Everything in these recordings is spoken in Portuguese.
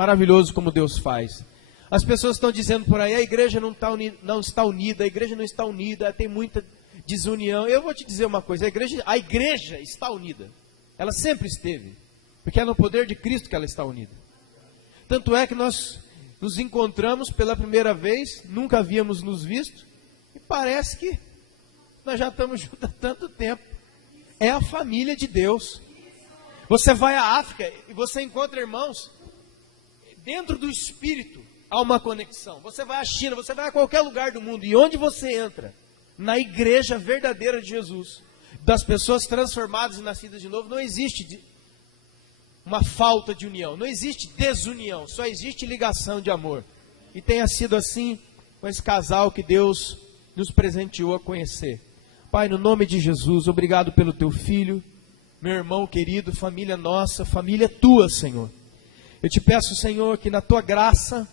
Maravilhoso como Deus faz. As pessoas estão dizendo por aí, a igreja não está unida, a igreja não está unida, tem muita desunião. Eu vou te dizer uma coisa, a igreja está unida. Ela sempre esteve, porque é no poder de Cristo que ela está unida. Tanto é que nós nos encontramos pela primeira vez, nunca havíamos nos visto, e parece que nós já estamos juntos há tanto tempo. É a família de Deus. Você vai à África e você encontra irmãos, dentro do Espírito há uma conexão. Você vai à China, você vai a qualquer lugar do mundo, e onde você entra, na igreja verdadeira de Jesus, das pessoas transformadas e nascidas de novo, não existe uma falta de união, não existe desunião, só existe ligação de amor. E tenha sido assim com esse casal que Deus nos presenteou a conhecer. Pai, no nome de Jesus, obrigado pelo teu filho, meu irmão querido, família nossa, família tua, Senhor. Eu te peço, Senhor, que na tua graça,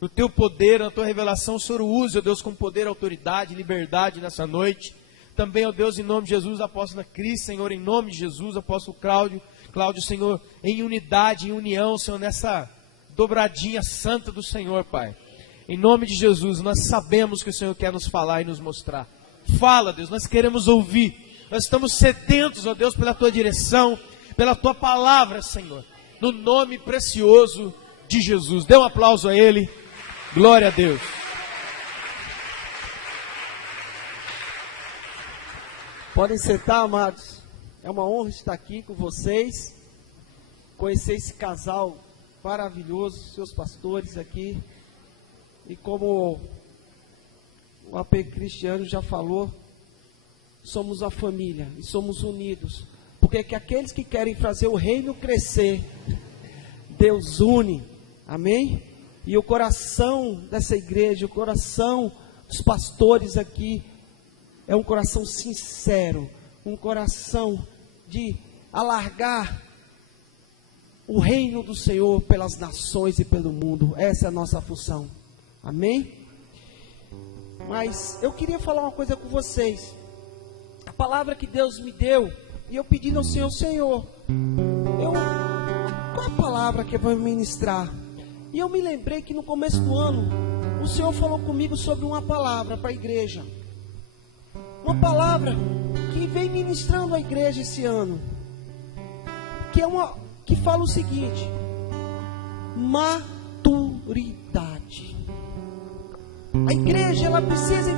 no teu poder, na tua revelação, o Senhor use, ó Deus, com poder, autoridade, liberdade nessa noite. Também, ó Deus, em nome de Jesus, apóstola Cris, Senhor, em nome de Jesus, apóstolo Cláudio, Senhor, em unidade, em união, Senhor, nessa dobradinha santa do Senhor, Pai. Em nome de Jesus, nós sabemos que o Senhor quer nos falar e nos mostrar. Fala, Deus, nós queremos ouvir. Nós estamos sedentos, ó Deus, pela tua direção, pela tua palavra, Senhor. No nome precioso de Jesus. Dê um aplauso a Ele. Glória a Deus. Podem sentar, amados. É uma honra estar aqui com vocês. Conhecer esse casal maravilhoso, seus pastores aqui. E como o AP Cristiano já falou, somos a família e somos unidos. Porque é que aqueles que querem fazer o reino crescer, Deus une. Amém? E o coração dessa igreja, o coração dos pastores aqui, é um coração sincero, um coração de alargar o reino do Senhor pelas nações e pelo mundo. Essa é a nossa função. Amém? Mas eu queria falar uma coisa com vocês. A palavra que Deus me deu, e eu pedi ao Senhor, Senhor, qual a palavra que eu vou ministrar? E eu me lembrei que no começo do ano, o Senhor falou comigo sobre uma palavra para a igreja. Uma palavra que vem ministrando a igreja esse ano. Que fala o seguinte: maturidade. A igreja, ela precisa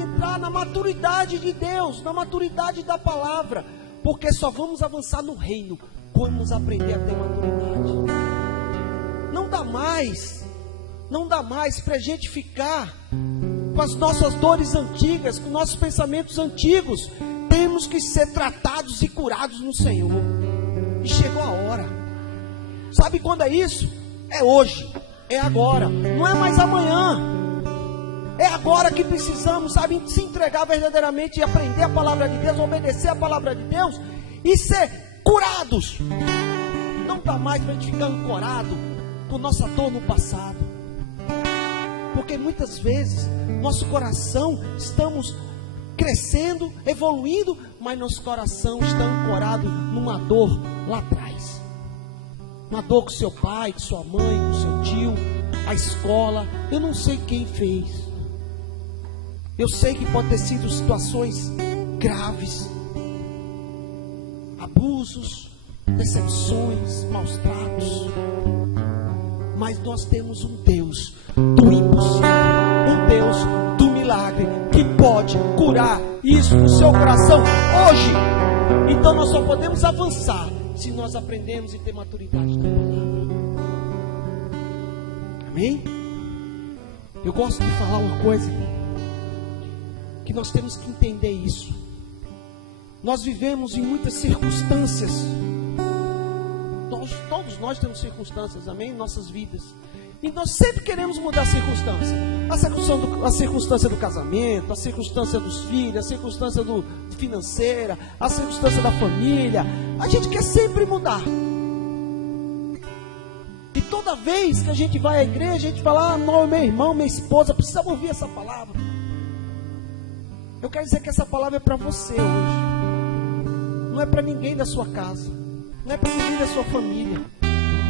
entrar na maturidade de Deus, na maturidade da palavra, porque só vamos avançar no reino quando nos aprender a ter maturidade. Não dá mais para a gente ficar com as nossas dores antigas, com nossos pensamentos antigos. Temos que ser tratados e curados no Senhor. E chegou a hora. Sabe quando é isso? É hoje, é agora, não é mais amanhã. É agora que precisamos, sabe, se entregar verdadeiramente e aprender a palavra de Deus, obedecer a palavra de Deus e ser curados. Não dá mais para a gente ficar ancorado com nossa dor no passado. Porque muitas vezes, nosso coração, estamos crescendo, evoluindo, mas nosso coração está ancorado numa dor lá atrás. Uma dor com seu pai, com sua mãe, com seu tio, a escola. Eu não sei quem fez. Eu sei que pode ter sido situações graves, abusos, decepções, maus tratos. Mas nós temos um Deus do impossível, um Deus do milagre, que pode curar isso no seu coração hoje. Então nós só podemos avançar se nós aprendermos e ter maturidade da palavra. Amém? Eu gosto de falar uma coisa, que nós temos que entender isso. Nós vivemos em muitas circunstâncias. Todos nós temos circunstâncias, amém? Em nossas vidas. E nós sempre queremos mudar a circunstância. A circunstância do casamento, a circunstância dos filhos, a circunstância financeira, a circunstância da família. A gente quer sempre mudar. E toda vez que a gente vai à igreja, a gente fala: não, meu irmão, minha esposa, precisa ouvir essa palavra. Eu quero dizer que essa palavra é para você hoje. Não é para ninguém da sua casa. Não é para ninguém da sua família.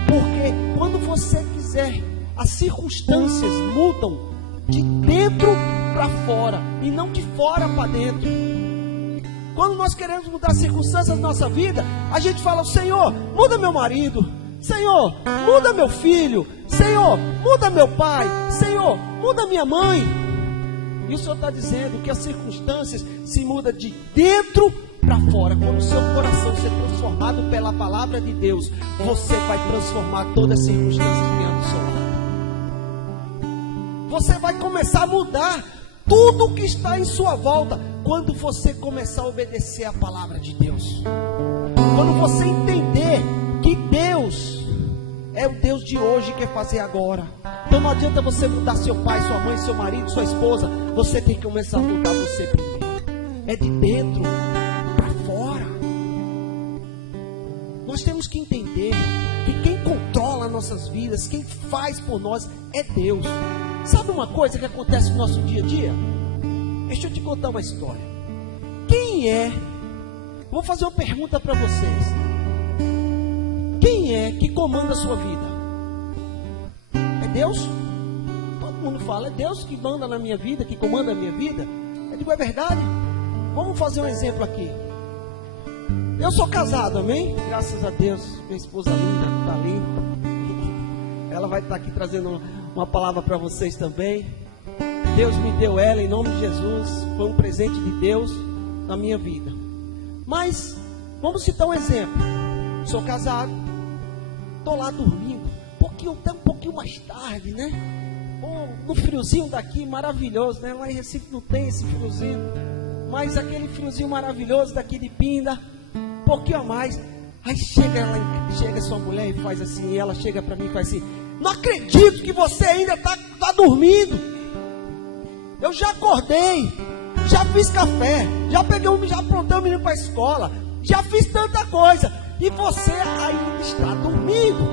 Porque quando você quiser mais as circunstâncias mudam de dentro para fora e não de fora para dentro. Quando nós queremos mudar as circunstâncias da nossa vida, a gente fala: Senhor, muda meu marido, Senhor, muda meu filho, Senhor, muda meu pai, Senhor, muda minha mãe. E o Senhor está dizendo que as circunstâncias se mudam de dentro para fora. Quando o seu coração ser transformado pela palavra de Deus, você vai transformar todas as circunstâncias que tem do seu lado. Você vai começar a mudar tudo que está em sua volta quando você começar a obedecer a palavra de Deus. Quando você entender que Deus é o Deus de hoje e quer fazer agora. Então não adianta você mudar seu pai, sua mãe, seu marido, sua esposa. Você tem que começar a mudar você primeiro. É de dentro para fora. Nós temos que entender que quem controla nossas vidas, quem faz por nós é Deus. Sabe uma coisa que acontece no nosso dia a dia? Deixa eu te contar uma história. Quem é? Vou fazer uma pergunta para vocês. Quem é que comanda a sua vida? É Deus? Todo mundo fala, é Deus que manda na minha vida, que comanda a minha vida. Eu digo, é verdade? Vamos fazer um exemplo aqui. Eu sou casado, amém? Graças a Deus, minha esposa linda está ali. Ela vai estar aqui trazendo uma palavra para vocês também. Deus me deu ela em nome de Jesus. Foi um presente de Deus na minha vida. Mas, vamos citar um exemplo. Sou casado, estou lá dormindo, até um pouquinho mais tarde, né? No friozinho daqui, maravilhoso, né? Lá em Recife não tem esse friozinho, mas aquele friozinho maravilhoso daqui de Pinda, um pouquinho a mais. Aí chega sua mulher e faz assim, e ela chega para mim e faz assim: não acredito que você ainda está dormindo. Eu já acordei, já fiz café, já aprontei o menino para a escola, já fiz tanta coisa, e você ainda está dormindo.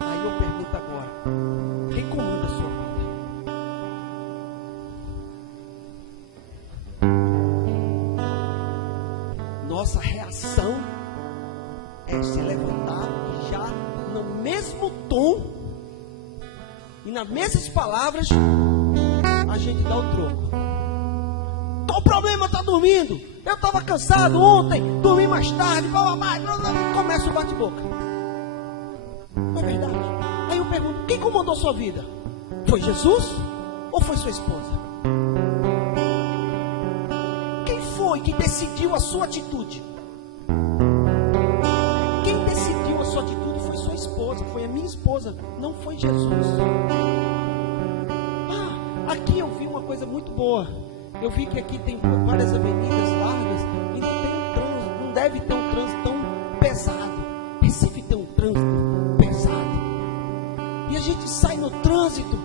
Aí eu pergunto agora: quem comanda a sua vida? Nossa reação é se levantar e já no mesmo tom e nas mesmas palavras a gente dá o troco. Qual o problema? Está dormindo? Eu estava cansado ontem, dormi mais tarde, começa o bate-boca. Não é verdade? Aí eu pergunto: quem comandou sua vida? Foi Jesus ou foi sua esposa? Quem foi que decidiu a sua atitude? Quem decidiu a sua atitude foi sua esposa, foi a minha esposa, não foi Jesus. Aqui eu vi uma coisa muito boa. Eu vi que aqui tem várias avenidas largas e não deve ter um trânsito tão pesado. Recife tem um trânsito pesado. E a gente sai no trânsito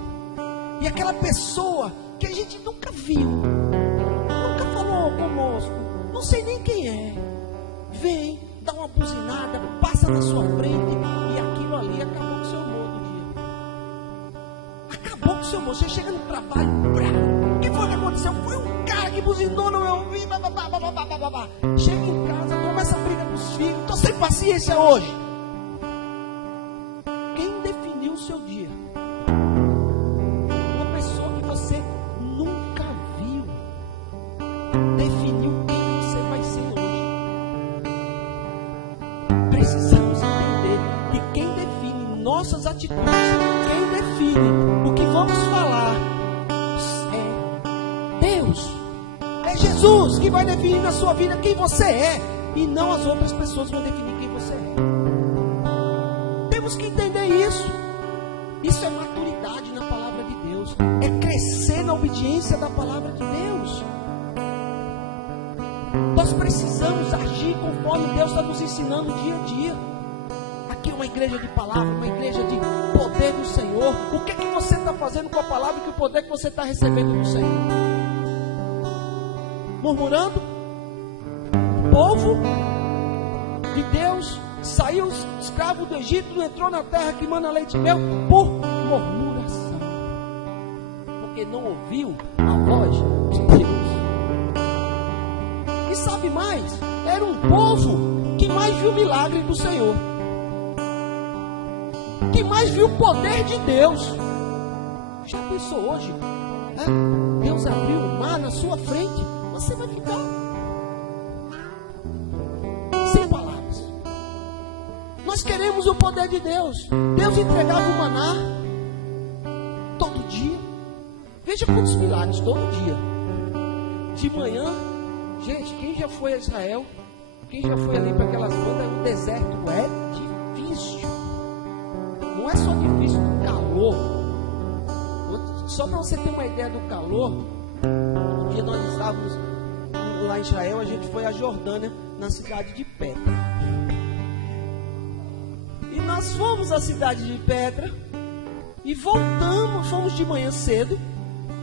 e aquela pessoa que a gente nunca viu, nunca falou conosco, não sei nem quem é, vem, dá uma buzinada, passa na sua frente e aquilo ali acabou com o seu humor do dia. Acabou com o seu humor. Você chega no trabalho, o que foi que aconteceu? Foi um cara que buzinou no meu ouvido. Chega em casa, começa a briga com os filhos. Estou sem paciência hoje. Quem definiu o seu dia? Uma pessoa que você nunca viu definiu quem você vai ser hoje. Precisamos entender que quem define nossas atitudes, quem define o que vamos falar, é Jesus que vai definir na sua vida quem você é, e não as outras pessoas vão definir quem você é. Temos que entender isso. Isso é maturidade na palavra de Deus, é crescer na obediência da palavra de Deus. Nós precisamos agir conforme Deus está nos ensinando dia a dia. Aqui é uma igreja de palavra, uma igreja de poder do Senhor. O que você está fazendo com a palavra e com o poder que você está recebendo do Senhor? Murmurando? O povo de Deus saiu escravo do Egito, entrou na terra que mana leite e mel por murmuração, porque não ouviu a voz de Deus. E sabe mais? Era um povo que mais viu milagre do Senhor. que mais viu o poder de Deus. Já pensou hoje? Deus abriu o mar na sua frente. Você vai ficar sem palavras. Nós queremos o poder de Deus. Deus entregava o maná todo dia. Veja quantos milagres todo dia. De manhã, gente, quem já foi a Israel, quem já foi ali para aquelas bandas, o deserto é difícil. Não é só difícil do calor. Só para você ter uma ideia do calor, um dia nós estávamos lá em Israel, a gente foi à Jordânia, na cidade de Petra. E nós fomos à cidade de Petra e voltamos, fomos de manhã cedo.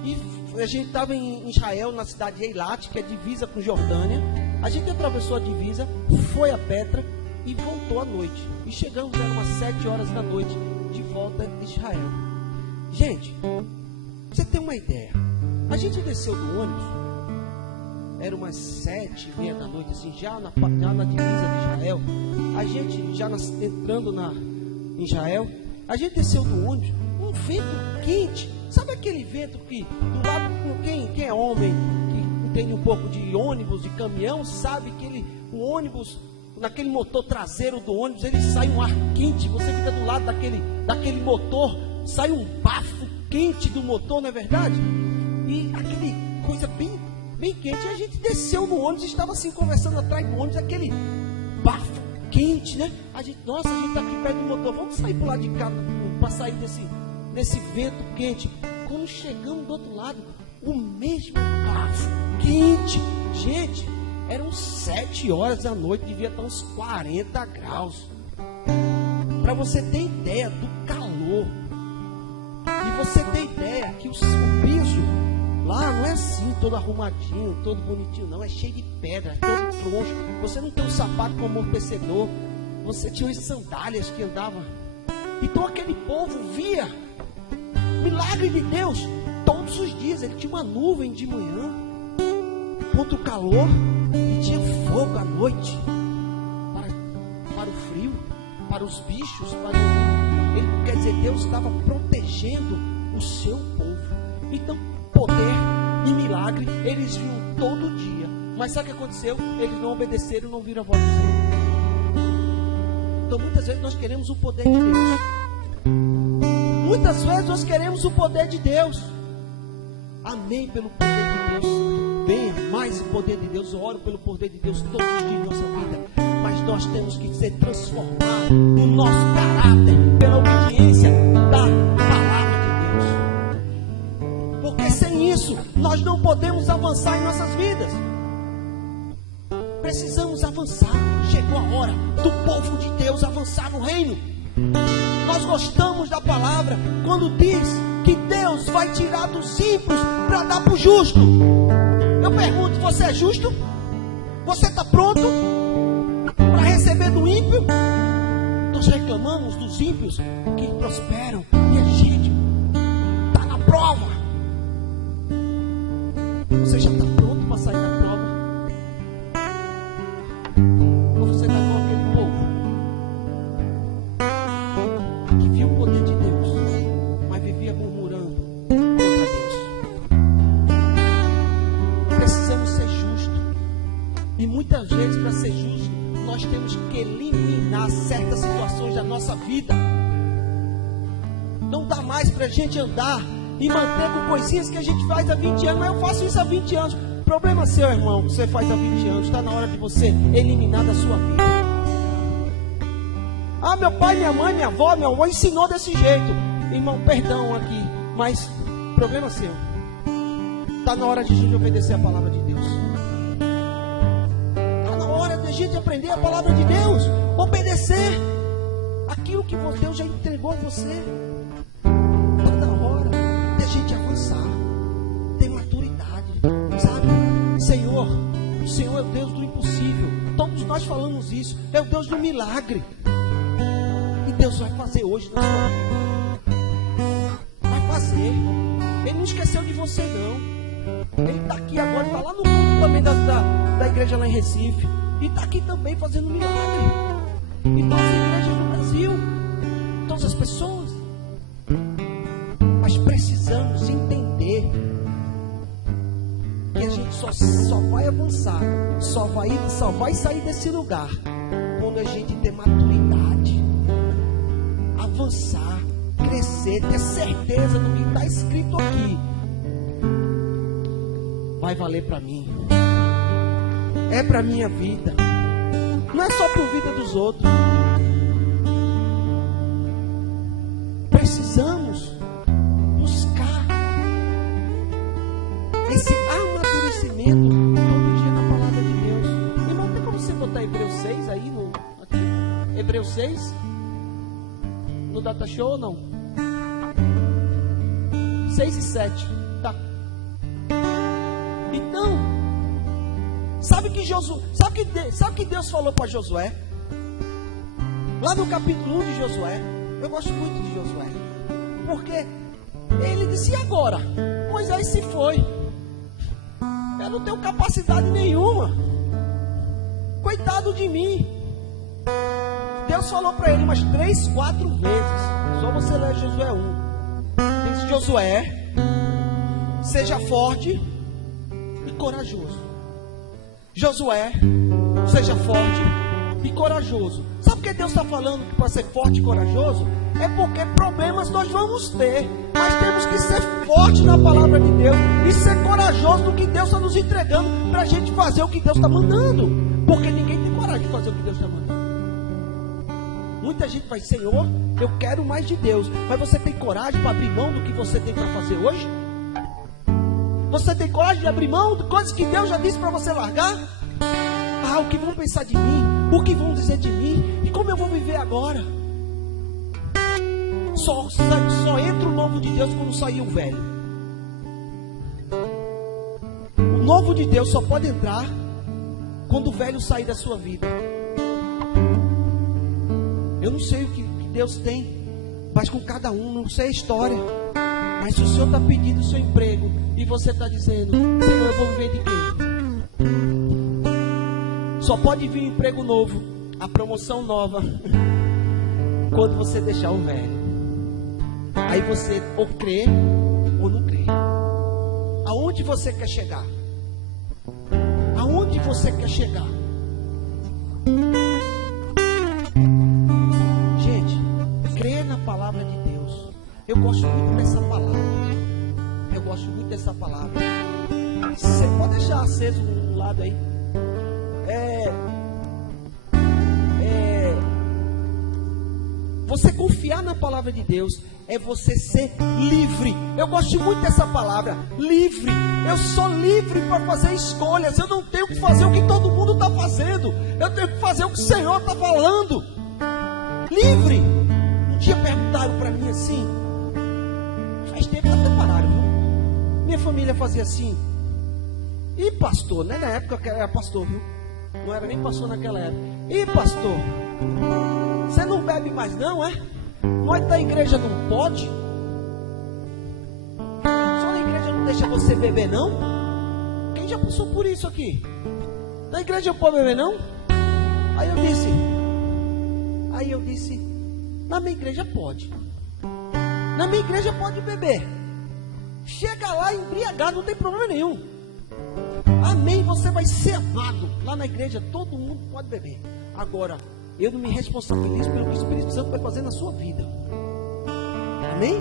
E a gente estava em Israel, na cidade de Eilat, que é divisa com Jordânia. A gente atravessou a divisa, foi a Petra e voltou à noite. E chegamos, eram umas 7 horas da noite, de volta de Israel. Gente, pra você ter uma ideia, a gente desceu do ônibus, era umas 7h30 da noite, assim, já na divisa de Israel. A gente, já entrando em Israel, a gente desceu do ônibus, um vento quente. Sabe aquele vento que, do lado, quem é homem, que entende um pouco de ônibus, de caminhão, sabe que o ônibus, naquele motor traseiro do ônibus, ele sai um ar quente, você fica do lado daquele motor, sai um bafo quente do motor, não é verdade? E aquele coisa bem quente. E a gente desceu no ônibus, estava assim conversando atrás do ônibus, aquele bafo quente, né? A gente está aqui perto do motor, vamos sair por lá de cá para sair desse vento quente. Quando chegamos do outro lado, o mesmo bafo quente. Gente, eram 7 horas da noite, devia estar uns 40 graus. Para você ter ideia do calor. E você ter ideia que o piso lá não é assim, todo arrumadinho, todo bonitinho, não. É cheio de pedra, todo troncho. Você não tem um sapato com amortecedor. Você tinha umas sandálias que andavam. Então aquele povo via milagre de Deus todos os dias. Ele tinha uma nuvem de manhã contra o calor e tinha fogo à noite para o frio, para os bichos, quer dizer, Deus estava protegendo o seu povo. Então poder e milagre eles viam todo dia. Mas sabe o que aconteceu? Eles não obedeceram, não viram a voz do Senhor. Então muitas vezes nós queremos o poder de Deus. Muitas vezes nós queremos o poder de Deus. Amém pelo poder de Deus. Venha mais o poder de Deus. Eu oro pelo poder de Deus todos os dias de nossa vida. Mas nós temos que ser transformados no nosso caráter pela obediência da palavra de Deus. Porque sem isso nós não podemos avançar em nossas vidas. Precisamos avançar. Chegou a hora do povo de Deus avançar no reino. Nós gostamos da palavra quando diz que Deus vai tirar dos ímpios para dar para o justo. Eu pergunto, você é justo? Você está pronto para receber do ímpio? Nós reclamamos dos ímpios que prosperam e a gente está na prova. Você já está pronto para sair da prova? Ou você está com aquele povo que viu o poder de Deus, mas vivia murmurando contra Deus? Precisamos ser justos. E muitas vezes, para ser justo, nós temos que eliminar certas situações da nossa vida. Não dá mais para a gente andar e manter com coisinhas que a gente faz há 20 anos. Mas eu faço isso há 20 anos. Problema seu, irmão, que você faz há 20 anos. Está na hora de você eliminar da sua vida. Ah, meu pai, minha mãe, minha avó, meu avô ensinou desse jeito. Irmão, perdão aqui, mas problema seu. Está na hora de a gente obedecer a palavra de Deus. Está na hora de a gente aprender a palavra de Deus. Obedecer aquilo que Deus já entregou a você. Está na hora de a gente avançar. Ter maturidade, sabe? Senhor, o Senhor é o Deus do impossível. Todos nós falamos isso. É o Deus do milagre. E Deus vai fazer hoje na sua vida. Vai fazer. Ele não esqueceu de você, não. Ele está aqui agora, está lá no culto também da igreja lá em Recife. E está aqui também fazendo milagre. E todas as igrejas do Brasil, todas as pessoas. Mas precisamos entender que a gente só vai avançar, só vai sair desse lugar quando a gente ter maturidade, avançar, crescer, ter certeza do que está escrito aqui. Vai valer para mim, é para minha vida, não é só para a vida dos outros. Precisamos buscar esse amadurecimento todo dia na palavra de Deus. Irmão, tem como você botar Hebreus 6 aí aqui? Hebreus 6 no Data Show ou não? 6 e 7, tá? Então, sabe que Deus falou para Josué? Lá no capítulo 1 de Josué, eu gosto muito de Josué, porque ele disse: e agora? Moisés se foi, eu não tenho capacidade nenhuma, coitado de mim. Deus falou para ele umas 3, 4 vezes, só você ler Josué 1. Ele disse: Josué, seja forte e corajoso. Josué, seja forte e corajoso. Sabe por que Deus está falando que para ser forte e corajoso? É porque problemas nós vamos ter, mas temos que ser forte na palavra de Deus e ser corajoso no que Deus está nos entregando, para a gente fazer o que Deus está mandando, porque ninguém tem coragem de fazer o que Deus está mandando. Muita gente vai: Senhor, eu quero mais de Deus, mas você tem coragem para abrir mão do que você tem para fazer hoje? Você tem coragem de abrir mão de coisas que Deus já disse para você largar? O que vão pensar de mim? O que vão dizer de mim? E como eu vou viver agora? Só entra o novo de Deus quando sair o velho. O novo de Deus só pode entrar quando o velho sair da sua vida. Eu não sei o que Deus tem, mas com cada um, não sei a história. Mas se o Senhor está pedindo o seu emprego e você está dizendo: Senhor, eu vou viver de quê? Só pode vir um emprego novo, a promoção nova, quando você deixar o velho. Aí você ou crê ou não crê. Aonde você quer chegar? Aonde você quer chegar? Gente, crê na palavra de Deus. Eu gosto muito dessa palavra. Eu gosto muito dessa palavra. Você pode deixar aceso no lado aí. Você confiar na palavra de Deus é você ser livre. Eu gosto muito dessa palavra, livre. Eu sou livre para fazer escolhas. Eu não tenho que fazer o que todo mundo está fazendo. Eu tenho que fazer o que o Senhor está falando. Livre. Um dia perguntaram para mim assim, faz tempo que até pararam, viu? Minha família fazia assim. E pastor, né? Na época que era pastor, viu? Não era nem pastor naquela época. E pastor, você não bebe mais não, é? Nós da igreja não pode? Só na igreja não deixa você beber não? Quem já passou por isso aqui? Na igreja não pode beber não? Aí eu disse, na minha igreja pode. Na minha igreja pode beber. Chega lá embriagado, não tem problema nenhum. Amém, você vai ser amado. Lá na igreja todo mundo pode beber. Agora, eu não me responsabilizo pelo que o Espírito Santo vai fazer na sua vida. Amém?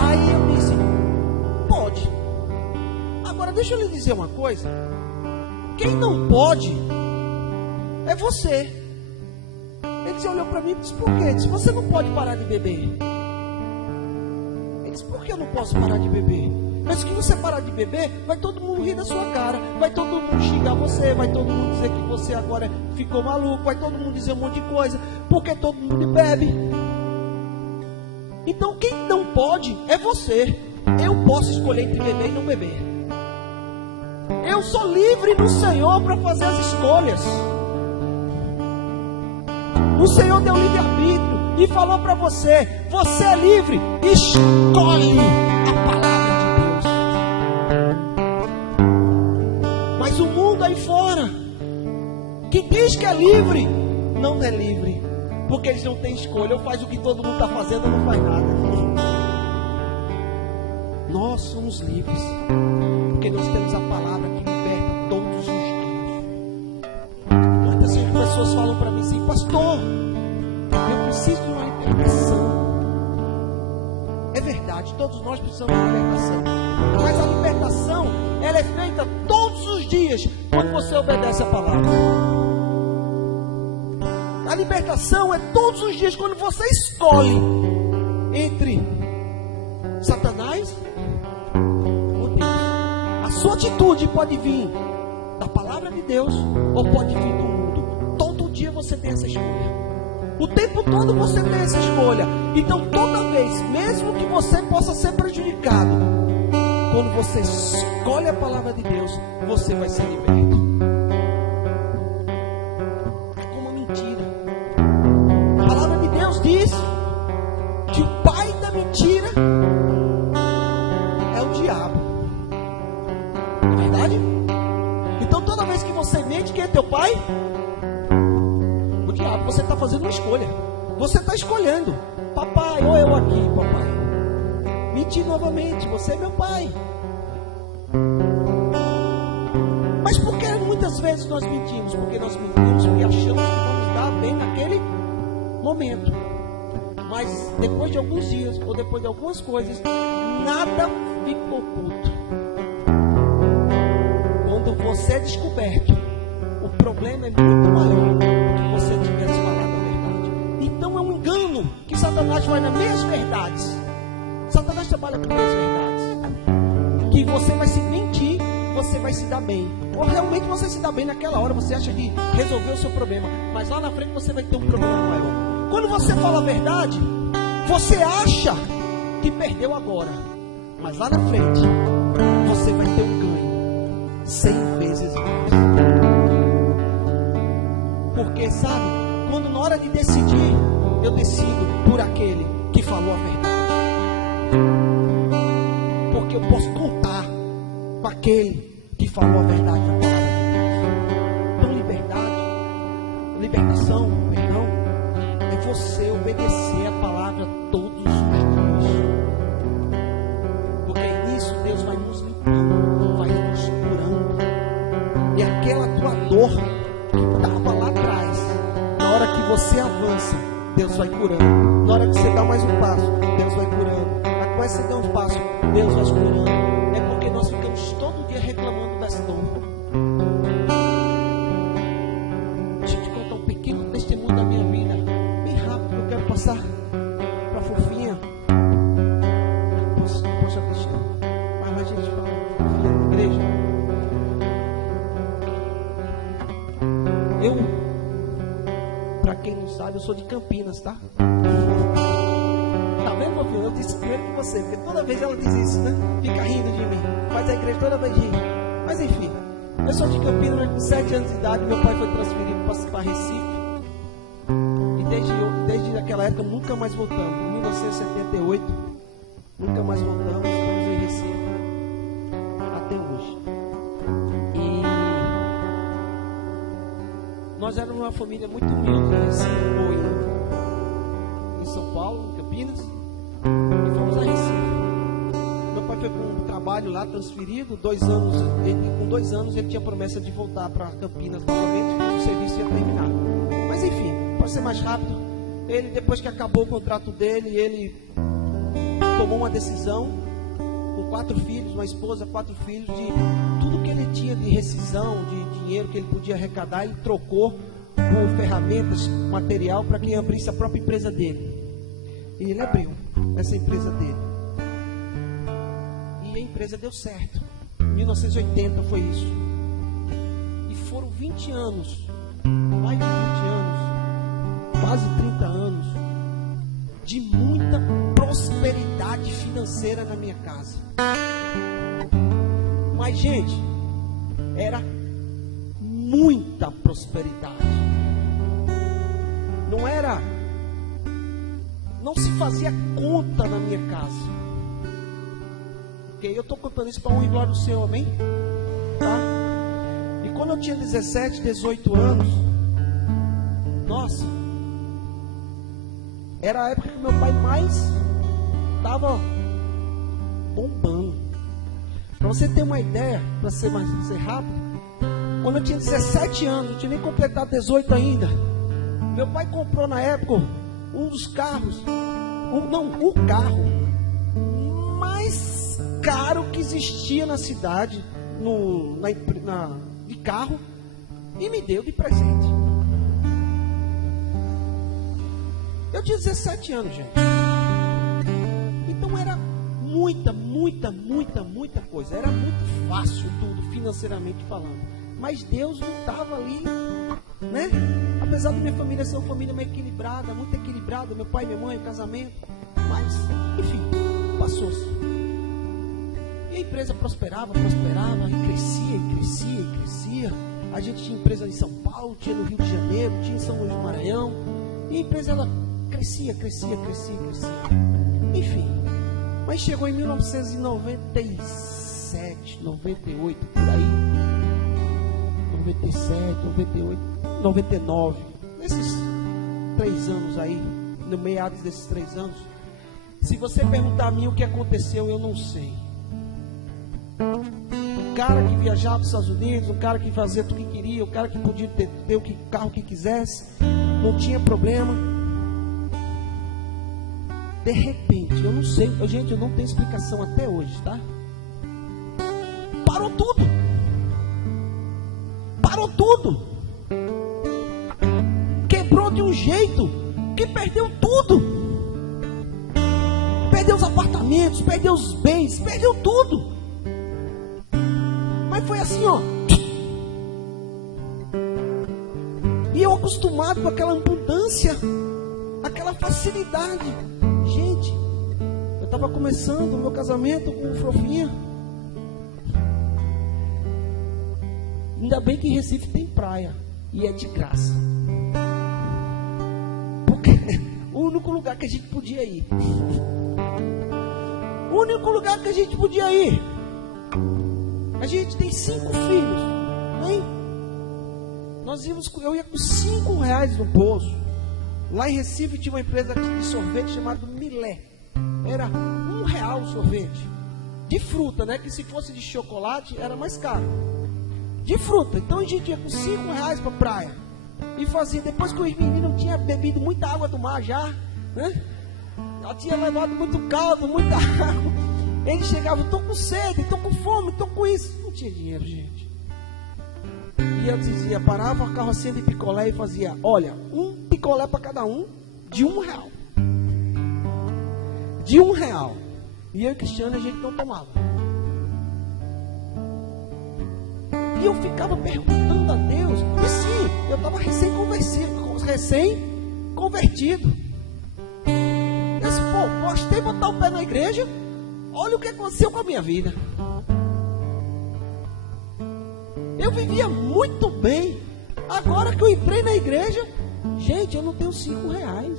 Aí eu disse, pode. Agora deixa eu lhe dizer uma coisa. Quem não pode é você. Ele olhou para mim e disse, por quê? Ele disse, você não pode parar de beber. Ele disse, por que eu não posso parar de beber? Mas se você parar de beber, vai todo mundo rir da sua cara, vai todo mundo xingar você, vai todo mundo dizer que você agora ficou maluco, vai todo mundo dizer um monte de coisa, porque todo mundo bebe. Então quem não pode é você. Eu posso escolher entre beber e não beber. Eu sou livre no Senhor para fazer as escolhas. O Senhor deu livre-arbítrio e falou para você, você é livre, escolhe a palavra. Aí fora, que diz que é livre, não é livre. Porque eles não têm escolha. Ou faz o que todo mundo está fazendo ou não faz nada. Nós somos livres. Porque nós temos a palavra que liberta todos os dias. Muitas pessoas falam para mim assim: pastor, eu preciso de uma libertação. É verdade, todos nós precisamos de libertação. Mas a libertação, ela é feita todos os dias quando você obedece a palavra. A libertação é todos os dias quando você escolhe entre Satanás ou Deus. A sua atitude pode vir da palavra de Deus ou pode vir do mundo. Todo dia você tem essa escolha. O tempo todo você tem essa escolha. Então toda vez, mesmo que você possa ser prejudicado, quando você escolhe a palavra de Deus, você vai ser liberto. É como uma mentira. A palavra de Deus diz que o pai da mentira é o diabo. Não é verdade? Então toda vez que você mente, quem é teu pai? Você está fazendo uma escolha. Você está escolhendo: papai, ou eu aqui, papai. Mentir novamente, você é meu pai. Mas por que muitas vezes nós mentimos? Porque nós mentimos porque achamos que vamos dar bem naquele momento. Mas depois de alguns dias, ou depois de algumas coisas, nada fica oculto. Quando você é descoberto, o problema é muito maior do que você tivesse falado a verdade. Então é um engano que Satanás vai nas meias verdades. Satanás trabalha com meias verdades. Que você vai se mentir, você vai se dar bem. Ou realmente você se dá bem naquela hora, você acha que resolveu o seu problema. Mas lá na frente você vai ter um problema maior. Quando você fala a verdade, você acha que perdeu agora. Mas lá na frente, você vai ter um ganho 100 vezes mais. Porque, sabe, quando na hora de decidir, eu decido por aquele que falou a verdade. Porque eu posso contar com aquele que falou a verdade na palavra de Deus. Então, libertação, perdão, é você obedecer a palavra todos os dias. Porque nisso Deus vai nos limpando, vai nos curando. E aquela tua dor que estava lá atrás, na hora que você avança, Deus vai curando. Na hora que você dá mais um passo, Deus vai curando. Agora você dá um passo, Deus vai curando. É porque nós ficamos todo dia reclamando dessa dor. Deixa eu te contar um pequeno testemunho da minha vida, bem rápido, que eu quero passar para a fofinha. Poxa, Cristiano. Mas a gente fala, fofinha da igreja. Pra quem não sabe, eu sou de Campinas, tá? Tá vendo, meu filho? Eu disse primeiro que você, porque toda vez ela diz isso, né? Fica rindo de mim. Faz a igreja toda vez rir. Mas enfim, eu sou de Campinas, mas com 7 anos de idade, meu pai foi transferido para Recife. E desde aquela época nunca mais voltamos. Em 1978, nunca mais voltamos. Estamos em Recife até hoje. Nós éramos uma família muito humilde em Recife, ou em São Paulo, em Campinas, e fomos a Recife. Meu pai foi para um trabalho lá, transferido, com 2 anos ele tinha promessa de voltar para Campinas novamente, porque o serviço ia terminar. Mas enfim, para ser mais rápido, ele, depois que acabou o contrato dele, ele tomou uma decisão, com 4 filhos, uma esposa, 4 filhos, de tudo que ele tinha de rescisão, de dinheiro que ele podia arrecadar, ele trocou por ferramentas, material, para que ele abrisse a própria empresa dele. E ele abriu essa empresa dele. E a empresa deu certo. Em 1980 foi isso. E foram 20 anos, mais de 20 anos, quase 30 anos, de muita prosperidade financeira na minha casa. Mas, gente, era muita prosperidade. Não se fazia conta na minha casa. Ok? Eu estou contando isso para honra e glória do Senhor, amém? Tá? E quando eu tinha 17, 18 anos, nossa, era a época que meu pai mais estava bombando. Para você ter uma ideia, para ser rápido, quando eu tinha 17 anos, não tinha nem completado 18 ainda, meu pai comprou na época um dos carros, o carro mais caro que existia na cidade, de carro, e me deu de presente. Eu tinha 17 anos, gente. Então era muita coisa. Era muito fácil tudo, financeiramente falando. Mas Deus não estava ali, né? Apesar da minha família ser uma família meio equilibrada, muito equilibrada, meu pai e minha mãe, casamento. Mas, enfim, passou-se. E a empresa prosperava, e crescia. A gente tinha empresa em São Paulo, tinha no Rio de Janeiro, tinha em São Luís do Maranhão. E a empresa, ela crescia. Enfim, mas chegou em 1997, 98, por aí. 97, 98, 99. Nesses 3 anos aí, no meados desses 3 anos. Se você perguntar a mim o que aconteceu, eu não sei. O cara que viajava para os Estados Unidos, o cara que fazia tudo o que queria, o cara que podia ter o carro que quisesse, não tinha problema. De repente, eu não sei, gente, eu não tenho explicação até hoje, tá? Parou tudo. Quebrou de um jeito que perdeu tudo. Perdeu os apartamentos, perdeu os bens, perdeu tudo. Mas foi assim, ó. E eu acostumado com aquela abundância, aquela facilidade. Gente, eu estava começando o meu casamento com o Frofinha. Ainda bem que em Recife tem praia e é de graça. Porque o único lugar que a gente podia ir. A gente tem 5 filhos, hein? Eu ia com R$5 no bolso. Lá em Recife tinha uma empresa de sorvete chamada Milé. Era R$1 o sorvete. De fruta, né? Que se fosse de chocolate era mais caro. De fruta. Então a gente ia com R$5 para praia. E fazia, depois que os meninos tinham bebido muita água do mar já, né? Já tinha levado muito caldo, muita água. Eles chegavam, estou com sede, estou com fome, estou com isso. Não tinha dinheiro, gente. E eu dizia, parava a carrocinha de picolé e fazia, olha, um picolé para cada um, de R$1. De R$1. E eu e Cristiano a gente não tomava. E eu ficava perguntando a Deus. E sim, eu estava recém-convertido. Eu disse, gostei de botar o pé na igreja. Olha o que aconteceu com a minha vida. Eu vivia muito bem. Agora que eu entrei na igreja, gente, eu não tenho R$5.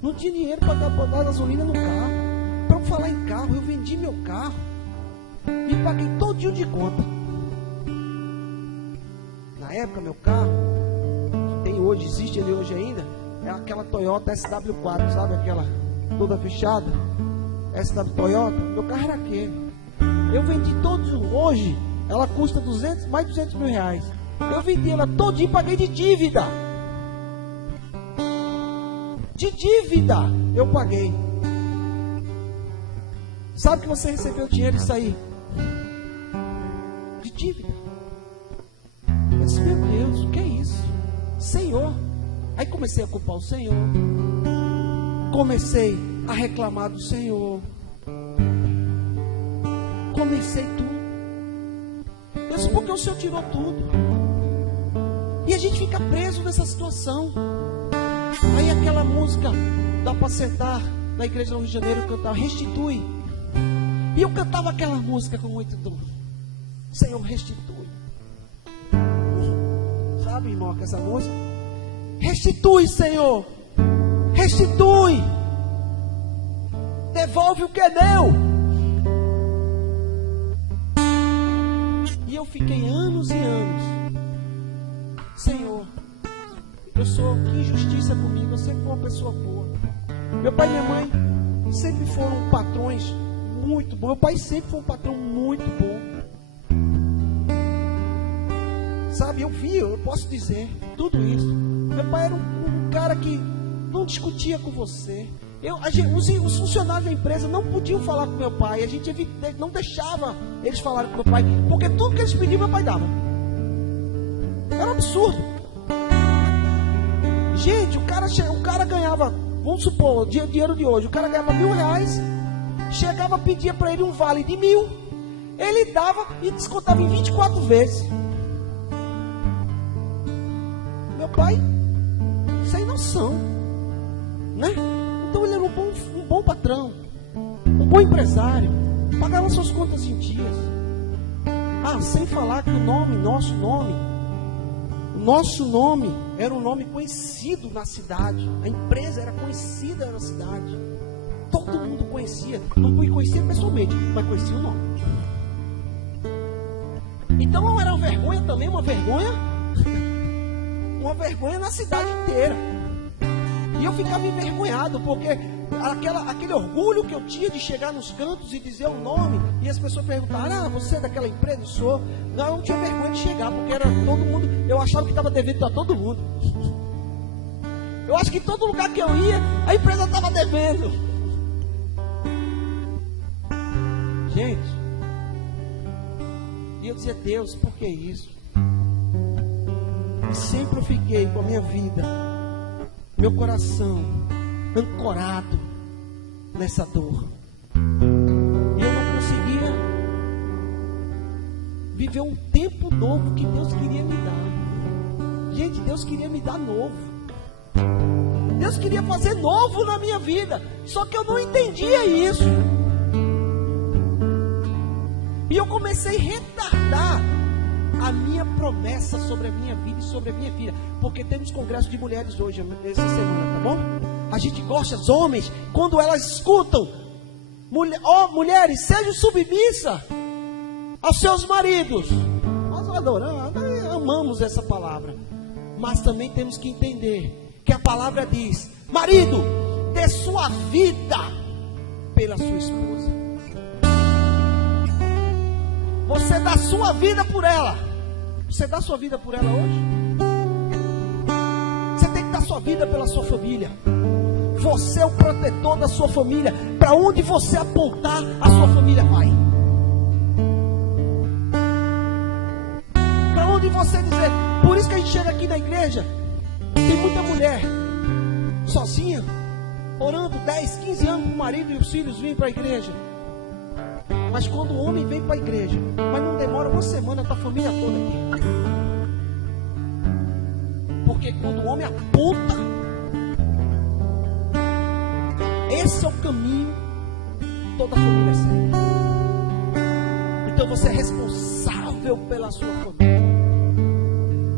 Não tinha dinheiro para dar gasolina no carro. Para falar em carro, eu vendi meu carro e paguei todinho de conta. Na época, meu carro, que tem hoje, existe ele hoje ainda, é aquela Toyota SW4, sabe? Aquela toda fechada. SW Toyota, meu carro era aquele. Eu vendi todos hoje. Ela custa mais de R$200 mil. Eu vendi ela todinha e paguei de dívida. De dívida eu paguei. Sabe que você recebeu dinheiro isso aí? De dívida. Eu disse, meu Deus, o que é isso? Senhor. Aí comecei a culpar o Senhor. Comecei a reclamar do Senhor. Comecei tudo. Eu disse, porque o Senhor tirou tudo. E a gente fica preso nessa situação. Aí aquela música da Pacentar, na igreja do Rio de Janeiro, eu cantava, restitui. E eu cantava aquela música com muito dor. Senhor, restitui. Sabe, irmão, que essa música? Restitui, Senhor. Restitui. Devolve o que é meu. E eu fiquei anos e anos. Senhor, que injustiça comigo. Eu sempre fui uma pessoa boa. Meu pai e minha mãe sempre foram patrões muito bons. Meu pai sempre foi um patrão muito bom. Sabe, eu posso dizer tudo isso. Meu pai era um cara que não discutia com você. Os funcionários da empresa não podiam falar com meu pai. A gente não deixava eles falarem com meu pai, porque tudo que eles pediam, meu pai dava. Era um absurdo. Gente, o cara ganhava, vamos supor, o dinheiro de hoje, o cara ganhava R$1.000, chegava, pedia para ele um vale de 1.000, ele dava e descontava em 24 vezes. Meu pai, sem noção, né? Então ele era um bom patrão, um bom empresário, pagava suas contas em dias. Sem falar que nosso nome era um nome conhecido na cidade. A empresa era conhecida na cidade. Todo mundo conhecia. Não conhecia pessoalmente, mas conhecia o nome. Então não era uma vergonha também, uma vergonha na cidade inteira. E eu ficava envergonhado, porque aquele orgulho que eu tinha de chegar nos cantos e dizer o nome, e as pessoas perguntaram: você é daquela empresa? Sou. Não, eu não tinha vergonha de chegar, porque era todo mundo, eu achava que estava devendo para todo mundo. Eu acho que em todo lugar que eu ia, a empresa estava devendo. Gente, e eu dizia: Deus, por que isso? E sempre eu fiquei com a minha vida, meu coração ancorado nessa dor. E eu não conseguia viver um tempo novo que Deus queria me dar. Gente, Deus queria me dar novo. Deus queria fazer novo na minha vida. Só que eu não entendia isso. E eu comecei a retardar a minha promessa sobre a minha vida e sobre a minha filha. Porque temos congresso de mulheres hoje, essa semana, tá bom? A gente gosta, os homens, quando elas escutam: mulheres, sejam submissas aos seus maridos. Nós amamos essa palavra. Mas também temos que entender que a palavra diz: marido, dê sua vida pela sua esposa. Você dá sua vida por ela. Você dá sua vida por ela hoje? Você tem que dar sua vida pela sua família. Você é o protetor da sua família. Para onde você apontar, a sua família vai. Para onde você dizer. Por isso que a gente chega aqui na igreja, tem muita mulher sozinha, orando 10, 15 anos para o marido e os filhos virem para a igreja. Mas quando o homem vem para a igreja, mas não demora uma semana, está a família toda aqui. Porque quando o homem aponta, esse é o caminho, toda a família segue. Então você é responsável pela sua família.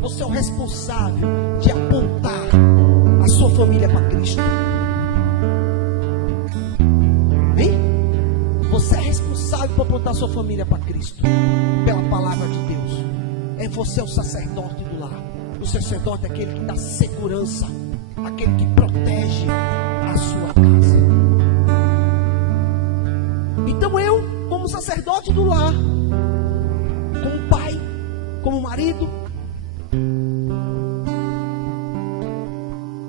Você é o responsável de apontar a sua família para Cristo. Você é responsável por apontar sua família para Cristo, pela palavra de Deus. Você é o sacerdote do lar. O sacerdote é aquele que dá segurança, aquele que protege a sua casa. Então eu, como sacerdote do lar, como pai, como marido,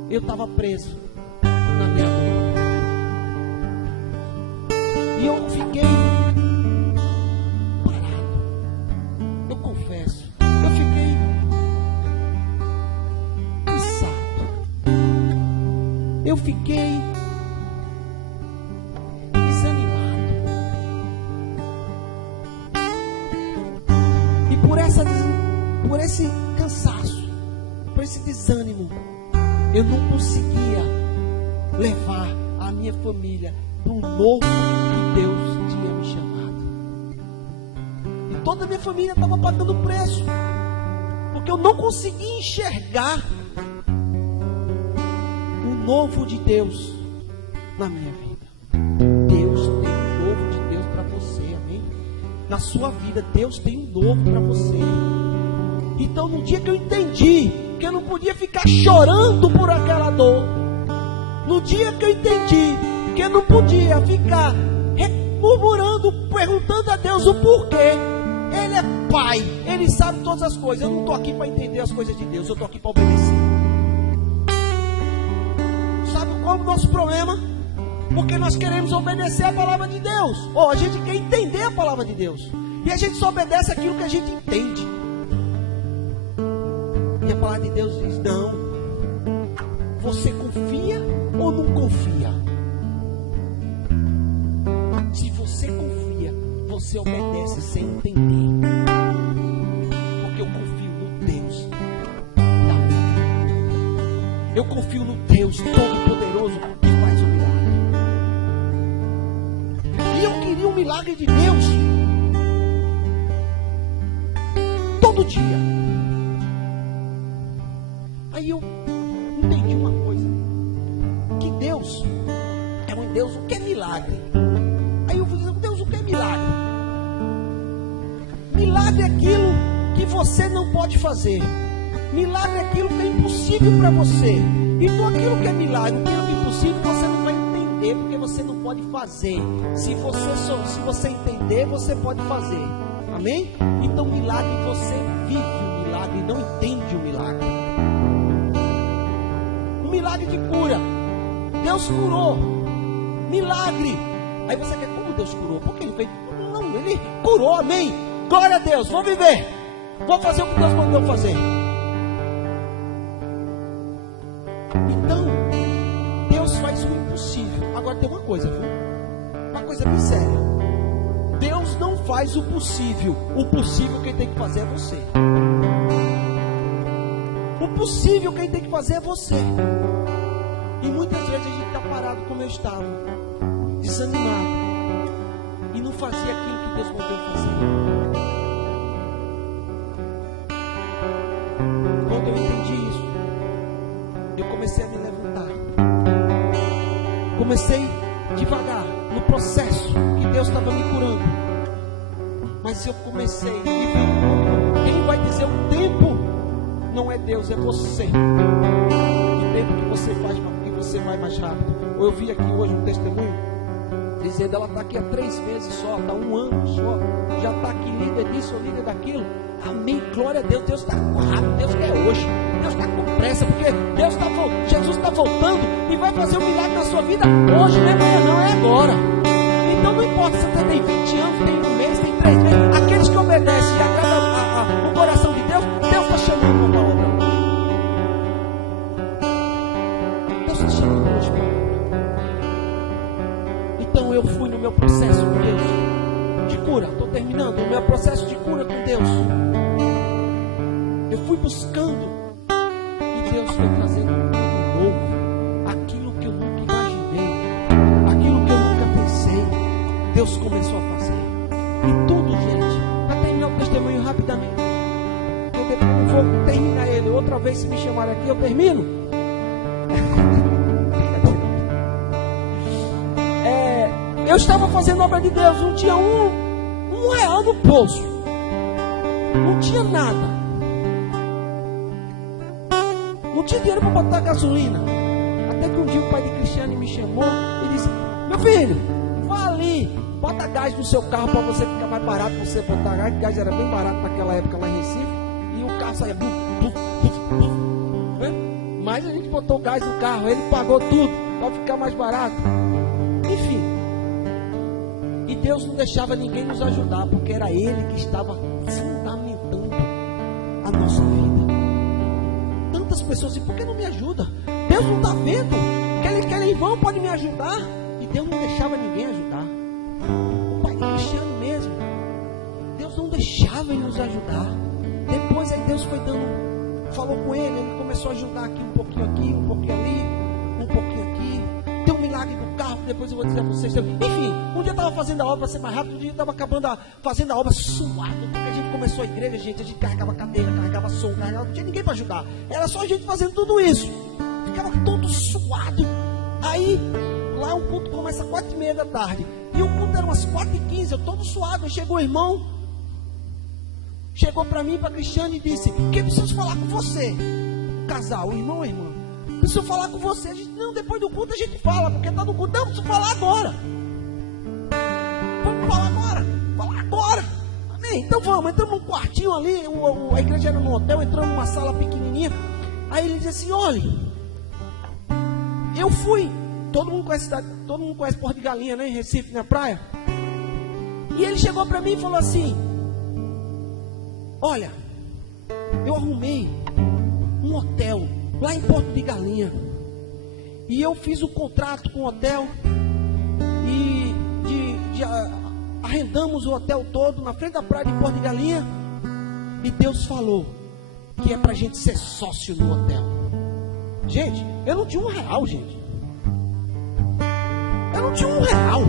eu estava preso na minha dor. E eu fiquei parado. Eu confesso. Eu fiquei cansado. Eu fiquei desanimado. E por esse cansaço, por esse desânimo, eu não conseguia levar a minha família para um novo que Deus tinha me chamado. E toda a minha família estava pagando preço, porque eu não conseguia enxergar o novo de Deus na minha vida. Deus tem um novo de Deus para você, amém? Na sua vida, Deus tem um novo para você. Então, no dia que eu entendi que eu não podia ficar chorando por aquela dor, No dia que eu entendi que eu não podia ficar murmurando, perguntando a Deus o porquê. Ele é Pai, Ele sabe todas as coisas. Eu não estou aqui para entender as coisas de Deus, eu estou aqui para obedecer. Sabe qual é o nosso problema? Porque nós queremos obedecer a palavra de Deus. Ou a gente quer entender a palavra de Deus. E a gente só obedece aquilo que a gente entende. E a palavra de Deus diz: não. Você confia ou não confia? Se você confia, você obedece sem entender. Porque eu confio no Deus da minha vida. Eu confio no Deus Todo-Poderoso que faz o milagre. E eu queria um milagre de Deus todo dia. Aí eu entendi uma coisa: que Deus é um Deus, o que é milagre? Aí eu falei: Deus, o que é milagre? Milagre é aquilo que você não pode fazer. Milagre é aquilo que é impossível para você. Então aquilo que é milagre, aquilo que é impossível, você não vai entender, porque você não pode fazer. Se você entender, você pode fazer. Amém? Então milagre, você vive o milagre, não entende o milagre. Um milagre de cura. Deus curou. Milagre. Aí você quer, como Deus curou? Porque Ele fez? Não, Ele curou, amém. Glória a Deus, vou viver. Vou fazer o que Deus mandou fazer. Então, Deus faz o impossível. Agora tem uma coisa, viu? Uma coisa bem séria. Deus não faz o possível. O possível quem tem que fazer é você. O possível quem tem que fazer é você. E muitas vezes a gente está parado como eu estava, desanimado, e não fazia aquilo que Deus mandou fazer. Quando eu entendi isso, eu comecei a me levantar. Comecei devagar no processo que Deus estava me curando. Mas eu comecei e vi, quem vai dizer o tempo não é Deus, é você. O tempo que você faz, que você vai mais rápido. Ou eu vi aqui hoje um testemunho dizendo: ela está aqui há 3 meses só, está 1 ano só, já está aqui líder disso, líder daquilo. Amém, glória a Deus. Deus está rápido, Deus quer hoje, Deus está com pressa, porque Deus está, Jesus está voltando e vai fazer um milagre na sua vida hoje, não é amanhã, não, é agora. Então não importa se você tem 20 anos, tem 1 mês, tem 3 meses, aqueles que obedecem e agradam o coração de Deus, Deus está chamando para a obra. Deus está chamando hoje para a obra. Então eu fui no meu processo com Deus de cura, estou terminando o meu processo de cura com Deus. Eu fui buscando e Deus foi trazendo um novo, aquilo que eu nunca imaginei, aquilo que eu nunca pensei, Deus começou a fazer. E tudo, gente, para terminar o testemunho rapidamente, eu não vou terminar ele outra vez. Se me chamarem aqui, eu termino. Eu estava fazendo obra de Deus, não tinha um real no bolso, não tinha nada, não tinha dinheiro para botar gasolina. Até que um dia o pai de Cristiane me chamou e disse: meu filho, vá ali, bota gás no seu carro para você ficar mais barato, para você botar gás. Gás era bem barato naquela época lá em Recife, e o carro saía mas a gente botou gás no carro, ele pagou tudo para ficar mais barato. Enfim, e Deus não deixava ninguém nos ajudar, porque era Ele que estava fundamentando a nossa vida. Tantas pessoas dizem: por que não me ajuda? Deus não está vendo que aquele irmão pode me ajudar. E Deus não deixava ninguém ajudar. O pai de Cristiano mesmo, Deus não deixava ele nos ajudar. Depois aí Deus foi dando, falou com ele começou a ajudar aqui, um pouquinho ali, um pouquinho aqui. Tem um milagre do carro, que depois eu vou dizer a vocês. Enfim, um dia eu estava fazendo a obra para ser mais rápido, um dia eu estava fazendo a obra suado, porque a gente começou a igreja, a gente carregava cadeira, carregava som, não tinha ninguém para ajudar. Era só a gente fazendo tudo isso. Ficava todo suado. Aí, lá o culto começa às 4h30 da tarde. E o culto era umas 4h15, eu todo suado. Aí chegou o irmão, chegou para mim, para Cristiane, e disse: que preciso falar com você? O casal, o irmão e a irmã. preciso falar com você. A gente, não, depois do culto a gente fala, porque está no culto. Não, preciso falar agora. Vamos falar agora. Falar agora. Amém? Então vamos. Entramos num quartinho ali. A igreja era num hotel. Entramos numa sala pequenininha. Aí ele disse assim: olha, eu fui. Todo mundo conhece Porto de Galinha, né? Em Recife, na praia. E ele chegou para mim e falou assim: olha, eu arrumei um hotel lá em Porto de Galinha. E eu fiz um contrato com o hotel. E arrendamos o hotel todo na frente da praia de Porto de Galinha. E Deus falou que é pra gente ser sócio no hotel. Gente, eu não tinha R$1, gente. Eu não tinha R$1.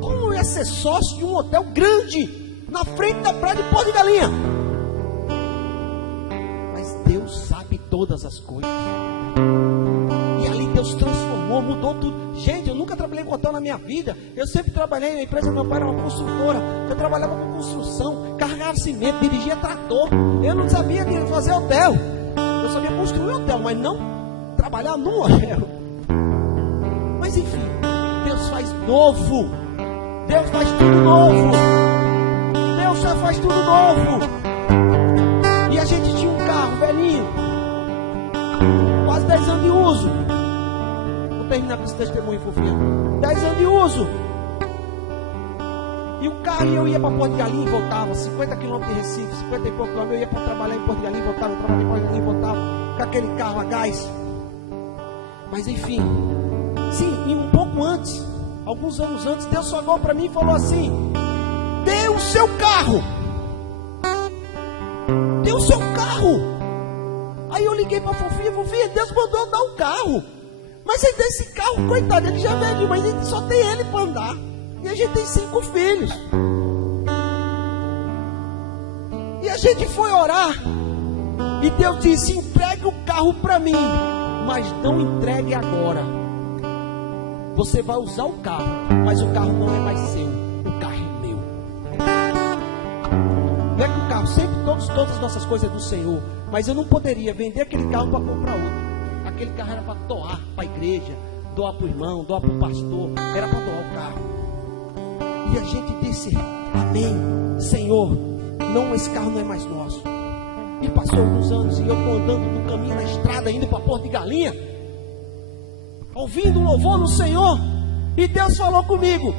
Como eu ia ser sócio de um hotel grande na frente da praia de Porto de Galinha? Mas Deus sabe todas as coisas. E ali Deus transformou, mudou tudo. Gente, eu nunca trabalhei com hotel na minha vida. Eu sempre trabalhei, a empresa do meu pai era uma construtora. Eu trabalhava com construção, carregava cimento, dirigia trator. Eu não sabia fazer hotel. Eu sabia construir hotel, mas não trabalhar num hotel. Mas enfim, Deus faz novo. Deus faz tudo novo. Deus já faz tudo novo. E a gente tinha um carro velhinho, quase 10 anos de uso. Vou terminar com esse testemunho, fofinha. 10 anos de uso. E o carro, eu ia para Porto de Galinha e voltava, 50 km de Recife, 50 e pouco km. Eu ia para trabalhar em Porto de Galinha e voltava, eu trabalhava em Porto de Galinha e voltava, com aquele carro a gás. Mas enfim, sim, e um pouco antes, alguns anos antes, Deus chegou para mim e falou assim: dê o seu carro. Dê o seu carro. Aí eu liguei para a Fofinha, Deus mandou dar um carro. Mas aí desse carro, coitado, ele já veio, mas ele só tem ele para andar. E a gente tem 5 filhos. E a gente foi orar. E Deus disse: entregue o carro para mim, mas não entregue agora. Você vai usar o carro, mas o carro não é mais seu. O carro é meu. Não é que o carro, sempre todas as nossas coisas é do Senhor. Mas eu não poderia vender aquele carro para comprar outro. Aquele carro era para doar para a igreja, doar para o irmão, doar para o pastor. Era para doar o carro. E a gente disse: amém, Senhor, não, esse carro não é mais nosso. E passou alguns anos e eu estou andando no caminho, na estrada, indo para Porto de Galinha, ouvindo um louvor no Senhor. E Deus falou comigo: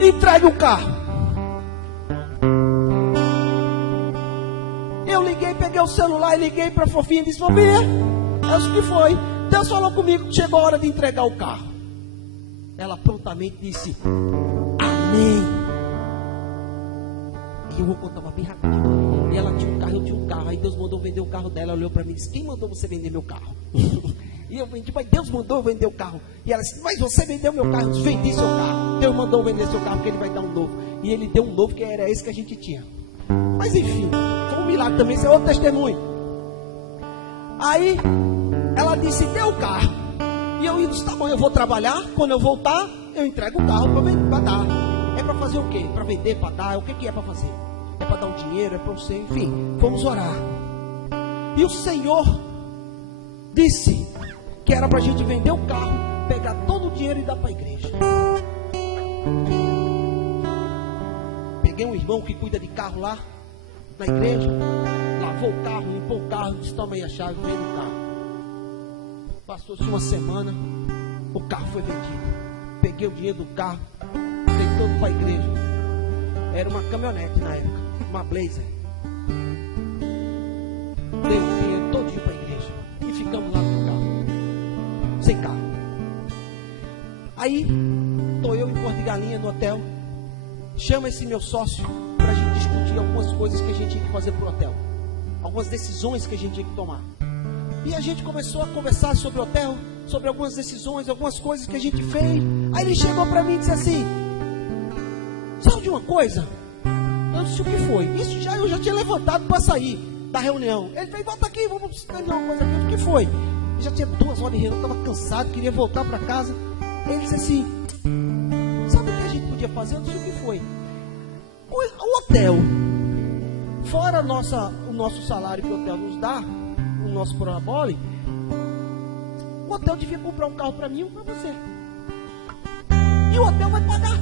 entregue o carro. Eu liguei, peguei o celular e liguei para a Fofinha e disse: Fofinha, é o que foi? Deus falou comigo que chegou a hora de entregar o carro. Ela prontamente disse: amém. E eu vou contar uma bem rapidinho. E ela tinha um carro, eu tinha um carro. Aí Deus mandou vender o carro dela. Ela olhou para mim e disse: quem mandou você vender meu carro? E eu vendi, mas Deus mandou eu vender o carro. E ela disse: mas você vendeu meu carro? Eu disse: vendi seu carro. Deus mandou eu vender seu carro porque ele vai dar um novo. E ele deu um novo que era esse que a gente tinha. Mas enfim, foi um milagre também. Esse é outro testemunho. Aí ela disse: dê o carro. E eu disse: tá bom, eu vou trabalhar. Quando eu voltar, eu entrego o carro para dar. É para fazer o quê? Para vender, para dar? O que é para fazer? É para dar um dinheiro? É para você? Enfim, vamos orar. E o Senhor disse que era para a gente vender o carro, pegar todo o dinheiro e dar para a igreja. Peguei um irmão que cuida de carro lá na igreja, lavou o carro, limpou o carro, disse: toma aí a chave, vende o carro. Passou-se uma semana, o carro foi vendido. Peguei o dinheiro do carro, dei todo para a igreja. Era uma caminhonete na época, uma Blazer. Dei o dinheiro todinho para a igreja e ficamos lá com o carro, sem carro. Aí estou eu em Porto de Galinha no hotel. Chama esse meu sócio para a gente discutir algumas coisas que a gente tinha que fazer para o hotel, algumas decisões que a gente tinha que tomar. E a gente começou a conversar sobre o hotel, sobre algumas decisões, algumas coisas que a gente fez. Aí ele chegou para mim e disse assim: sabe de uma coisa? Eu disse: o que foi? Isso eu já tinha levantado para sair da reunião. Ele fez: volta aqui, vamos terminar uma coisa aqui. O que foi? Eu já tinha 2 horas de reunião, estava cansado, queria voltar para casa. Ele disse assim: sabe o que a gente podia fazer? Eu disse: o que foi? O hotel, fora o nosso salário que o hotel nos dá, o nosso prolabore, O hotel devia comprar um carro para mim e um para você. E o hotel vai pagar.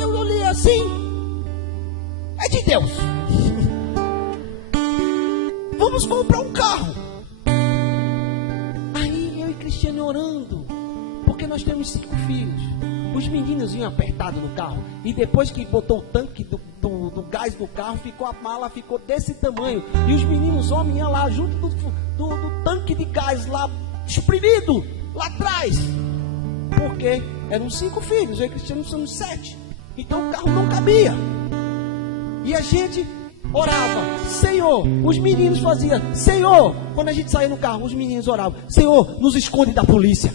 Eu olhei assim, é de Deus. Vamos comprar um carro. Aí eu e Cristiane orando, porque nós temos 5 filhos. Os meninos iam apertados no carro. E depois que botou o tanque do gás no carro, a mala ficou desse tamanho. E os meninos homens iam lá junto do tanque de gás lá, espremido, lá atrás. Porque eram 5 filhos, eu e Cristiano somos 7. Então o carro não cabia. E a gente orava, Senhor. Os meninos faziam, Senhor. Quando a gente saía no carro, os meninos oravam, Senhor, nos esconde da polícia.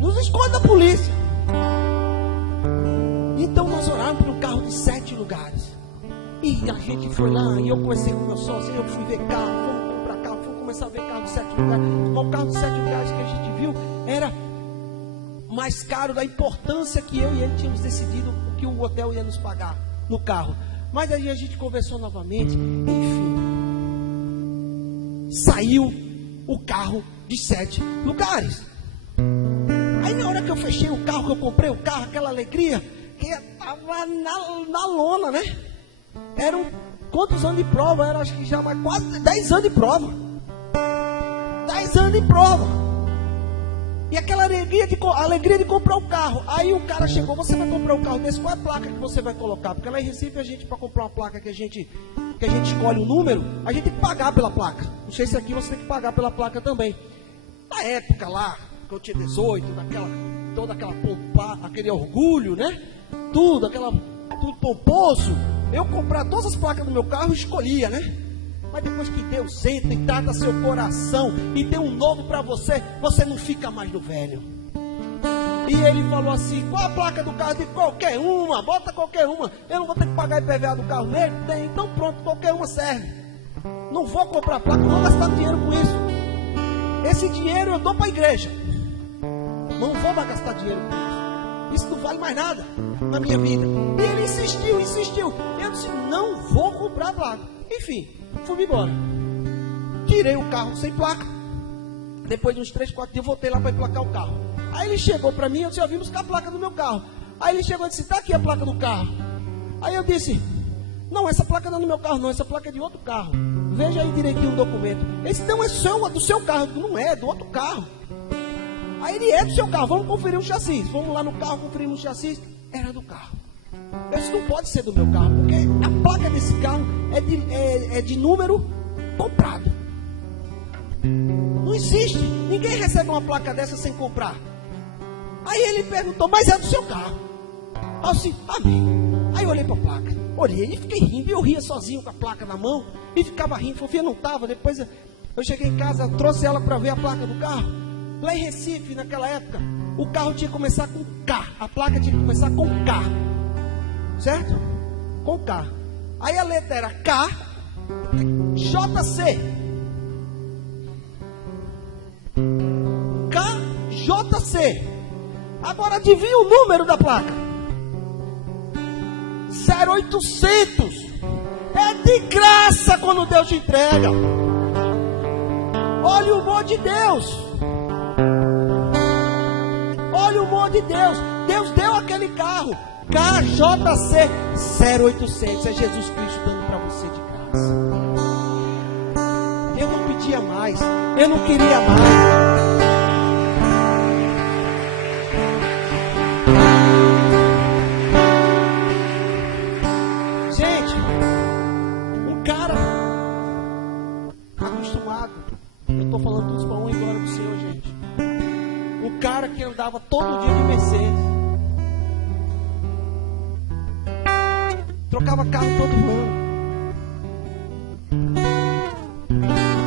Nos esconde da polícia. Então nós orávamos para um carro de 7 lugares. E a gente foi lá, e eu conversei com o meu sócio, eu fui ver carro, fomos comprar carro, fomos começar a ver carro de 7 lugares. Mas o carro de 7 lugares que a gente viu era mais caro da importância que eu e ele tínhamos decidido o que o hotel ia nos pagar no carro. Mas aí a gente conversou novamente, enfim, saiu o carro de 7 lugares. Aí na hora que eu fechei o carro, que eu comprei o carro, aquela alegria, que estava na lona, né? Eram quantos anos de prova? Era, acho que já mais quase 10 anos de prova. 10 anos de prova. E aquela alegria de comprar o carro. Aí o cara chegou, você vai comprar um carro desse, qual é a placa que você vai colocar? Porque lá em Recife a gente, para comprar uma placa que a gente escolhe um número, a gente tem que pagar pela placa. Não sei se aqui você tem que pagar pela placa também. Na época lá, que eu tinha 18, toda aquela pompa, aquele orgulho, né? Tudo pomposo. Eu comprar todas as placas do meu carro, escolhia, né? Mas depois que Deus entra e trata seu coração e tem um novo para você, você não fica mais no velho. E ele falou assim, qual a placa do carro? De qualquer uma, bota qualquer uma. Eu não vou ter que pagar IPVA do carro nele? Tem, então pronto, qualquer uma serve. Não vou comprar placa, não vou gastar dinheiro com isso. Esse dinheiro eu dou para a igreja. Não vou mais gastar dinheiro com isso. Isso não vale mais nada na minha vida. E ele insistiu. Eu disse, não vou comprar placa. Enfim, fui embora. Tirei o carro sem placa. Depois de uns 3, 4 dias, voltei lá para emplacar o carro. Aí ele chegou para mim, eu disse, eu vim buscar a placa do meu carro. Aí ele chegou e disse, está aqui a placa do carro. Aí eu disse, não, essa placa não é do meu carro não, essa placa é de outro carro. Veja aí direitinho o documento. Ele disse, não, é do seu carro. Eu digo, não é do outro carro. Aí ele é do seu carro, vamos conferir o chassi. Vamos lá no carro, conferimos o chassi. Era do carro. Eu disse, não pode ser do meu carro, porque a placa desse carro é de número comprado. Não existe. Ninguém recebe uma placa dessa sem comprar. Aí ele perguntou, mas é do seu carro. Aí eu disse, amém. Aí eu olhei para a placa, olhei e fiquei rindo. E eu ria sozinho com a placa na mão e ficava rindo. Fofia não estava. Depois eu cheguei em casa, trouxe ela para ver a placa do carro. Lá em Recife, naquela época, o carro tinha que começar com K. A placa tinha que começar com K. Certo? Com K. Aí a letra era K, JC. KJC. Agora adivinha o número da placa? 0800. É de graça quando Deus te entrega. Olha o amor de Deus. Olha o amor de Deus. Deus deu aquele carro KJC 0800. É Jesus Cristo dando para você de graça. Eu não pedia mais. Eu não queria mais. Gente, um cara acostumado. Eu estou falando tudo para honra e glória do Senhor, gente. Um cara que andava todo dia de Mercedes. Trocava carro todo ano.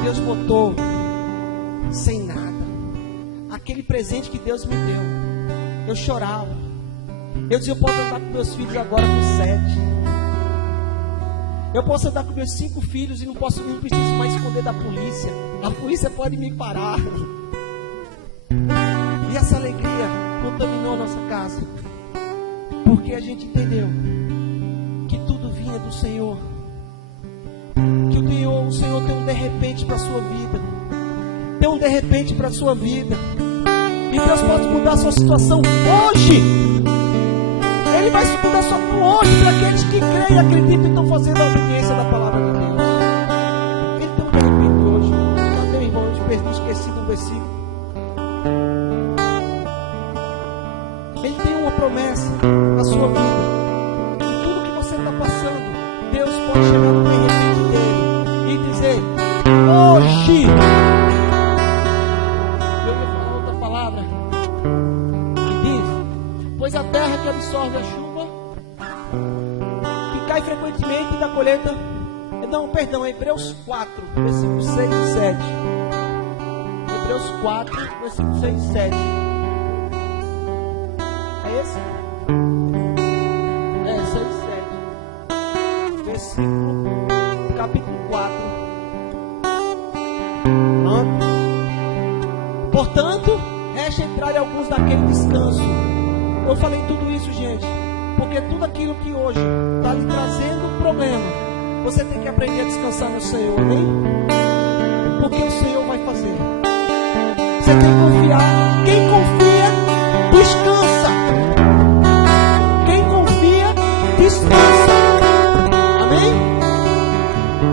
Deus botou sem nada. Aquele presente que Deus me deu. Eu chorava. Eu dizia, eu posso andar com meus filhos agora com 7. Eu posso andar com meus 5 filhos e não preciso mais esconder da polícia. A polícia pode me parar. E essa alegria contaminou a nossa casa. Porque a gente entendeu que tudo vinha do Senhor. Que o Senhor Senhor tem um de repente para a sua vida. Tem um de repente para a sua vida. E Deus pode mudar a sua situação hoje. Ele vai mudar a sua situação hoje para aqueles que creem e acreditam e estão fazendo a obediência da palavra de Deus. Ele tem um de repente hoje. Cadê, irmão? Eu esqueci do versículo. Ele tem uma promessa na sua vida. E tudo que você está passando, Deus pode chegar no de repente dele e dizer: hoje. Eu vou falar outra palavra que diz: pois a terra que absorve a chuva, que cai frequentemente da colheita. Não, perdão, Hebreus 4, versículos 6 e 7. Hebreus 4, versículos 6 e 7. É esse? É, 6 e 7. Versículo, capítulo 4. Portanto, resta entrar em alguns daquele descanso. Eu falei tudo isso, gente, porque tudo aquilo que hoje está lhe trazendo problema, você tem que aprender a descansar no Senhor, amém? Porque o Senhor vai fazer. Você tem que confiar. Quem confia, descansa. Quem confia, descansa. Amém?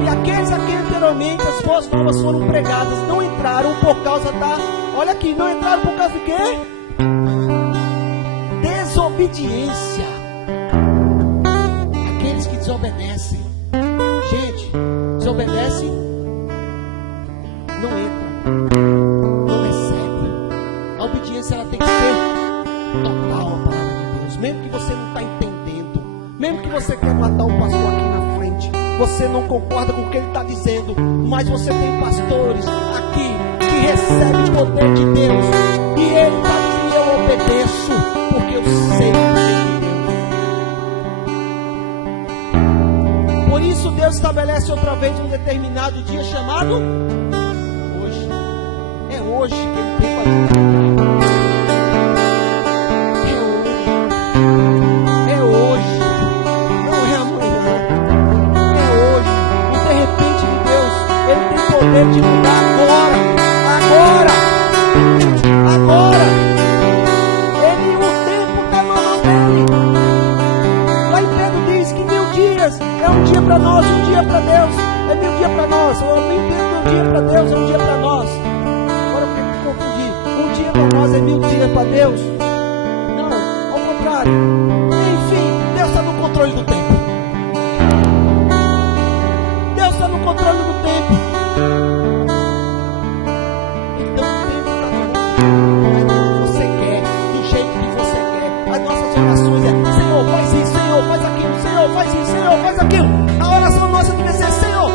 E aqueles a quem anteriormente as boas novas foram pregadas, não entraram por causa da... Olha aqui, não entraram por causa de quê? Desobediência. Aqueles que desobedecem. Gente, desobedece, não entra, não recebe. A obediência ela tem que ser total à palavra de Deus. Mesmo que você não está entendendo, mesmo que você quer matar o pastor aqui na frente, você não concorda com o que ele está dizendo, mas você tem pastores aqui que recebem o poder de Deus, e ele está dizendo: eu obedeço, porque eu sei o que de Deus. Por isso Deus estabelece outra vez um determinado dia chamado hoje. É hoje que ele tem para te dar. É hoje. Não é amanhã. É hoje. O de repente de Deus, ele tem poder de mudar agora. Agora. Ele, o tempo está na mão dele. Lá em Pedro diz que 1000 dias é um dia para nós, um dia para Deus. É 1000 dias para nós. Eu nem entendo 1000 dias para Deus, é um dia para nós. Agora eu quero confundir. Um dia para nós é 1000 dias para Deus. Não, ao contrário. Enfim, Deus está no controle do tempo. Deus está no controle do tempo. Então o tempo está na mão dele. Mas como você quer, do jeito que você quer. As nossas orações é: Senhor, faz isso, Senhor, faz aquilo, Senhor, faz isso, Senhor, faz aquilo. A oração nossa deve ser: Senhor,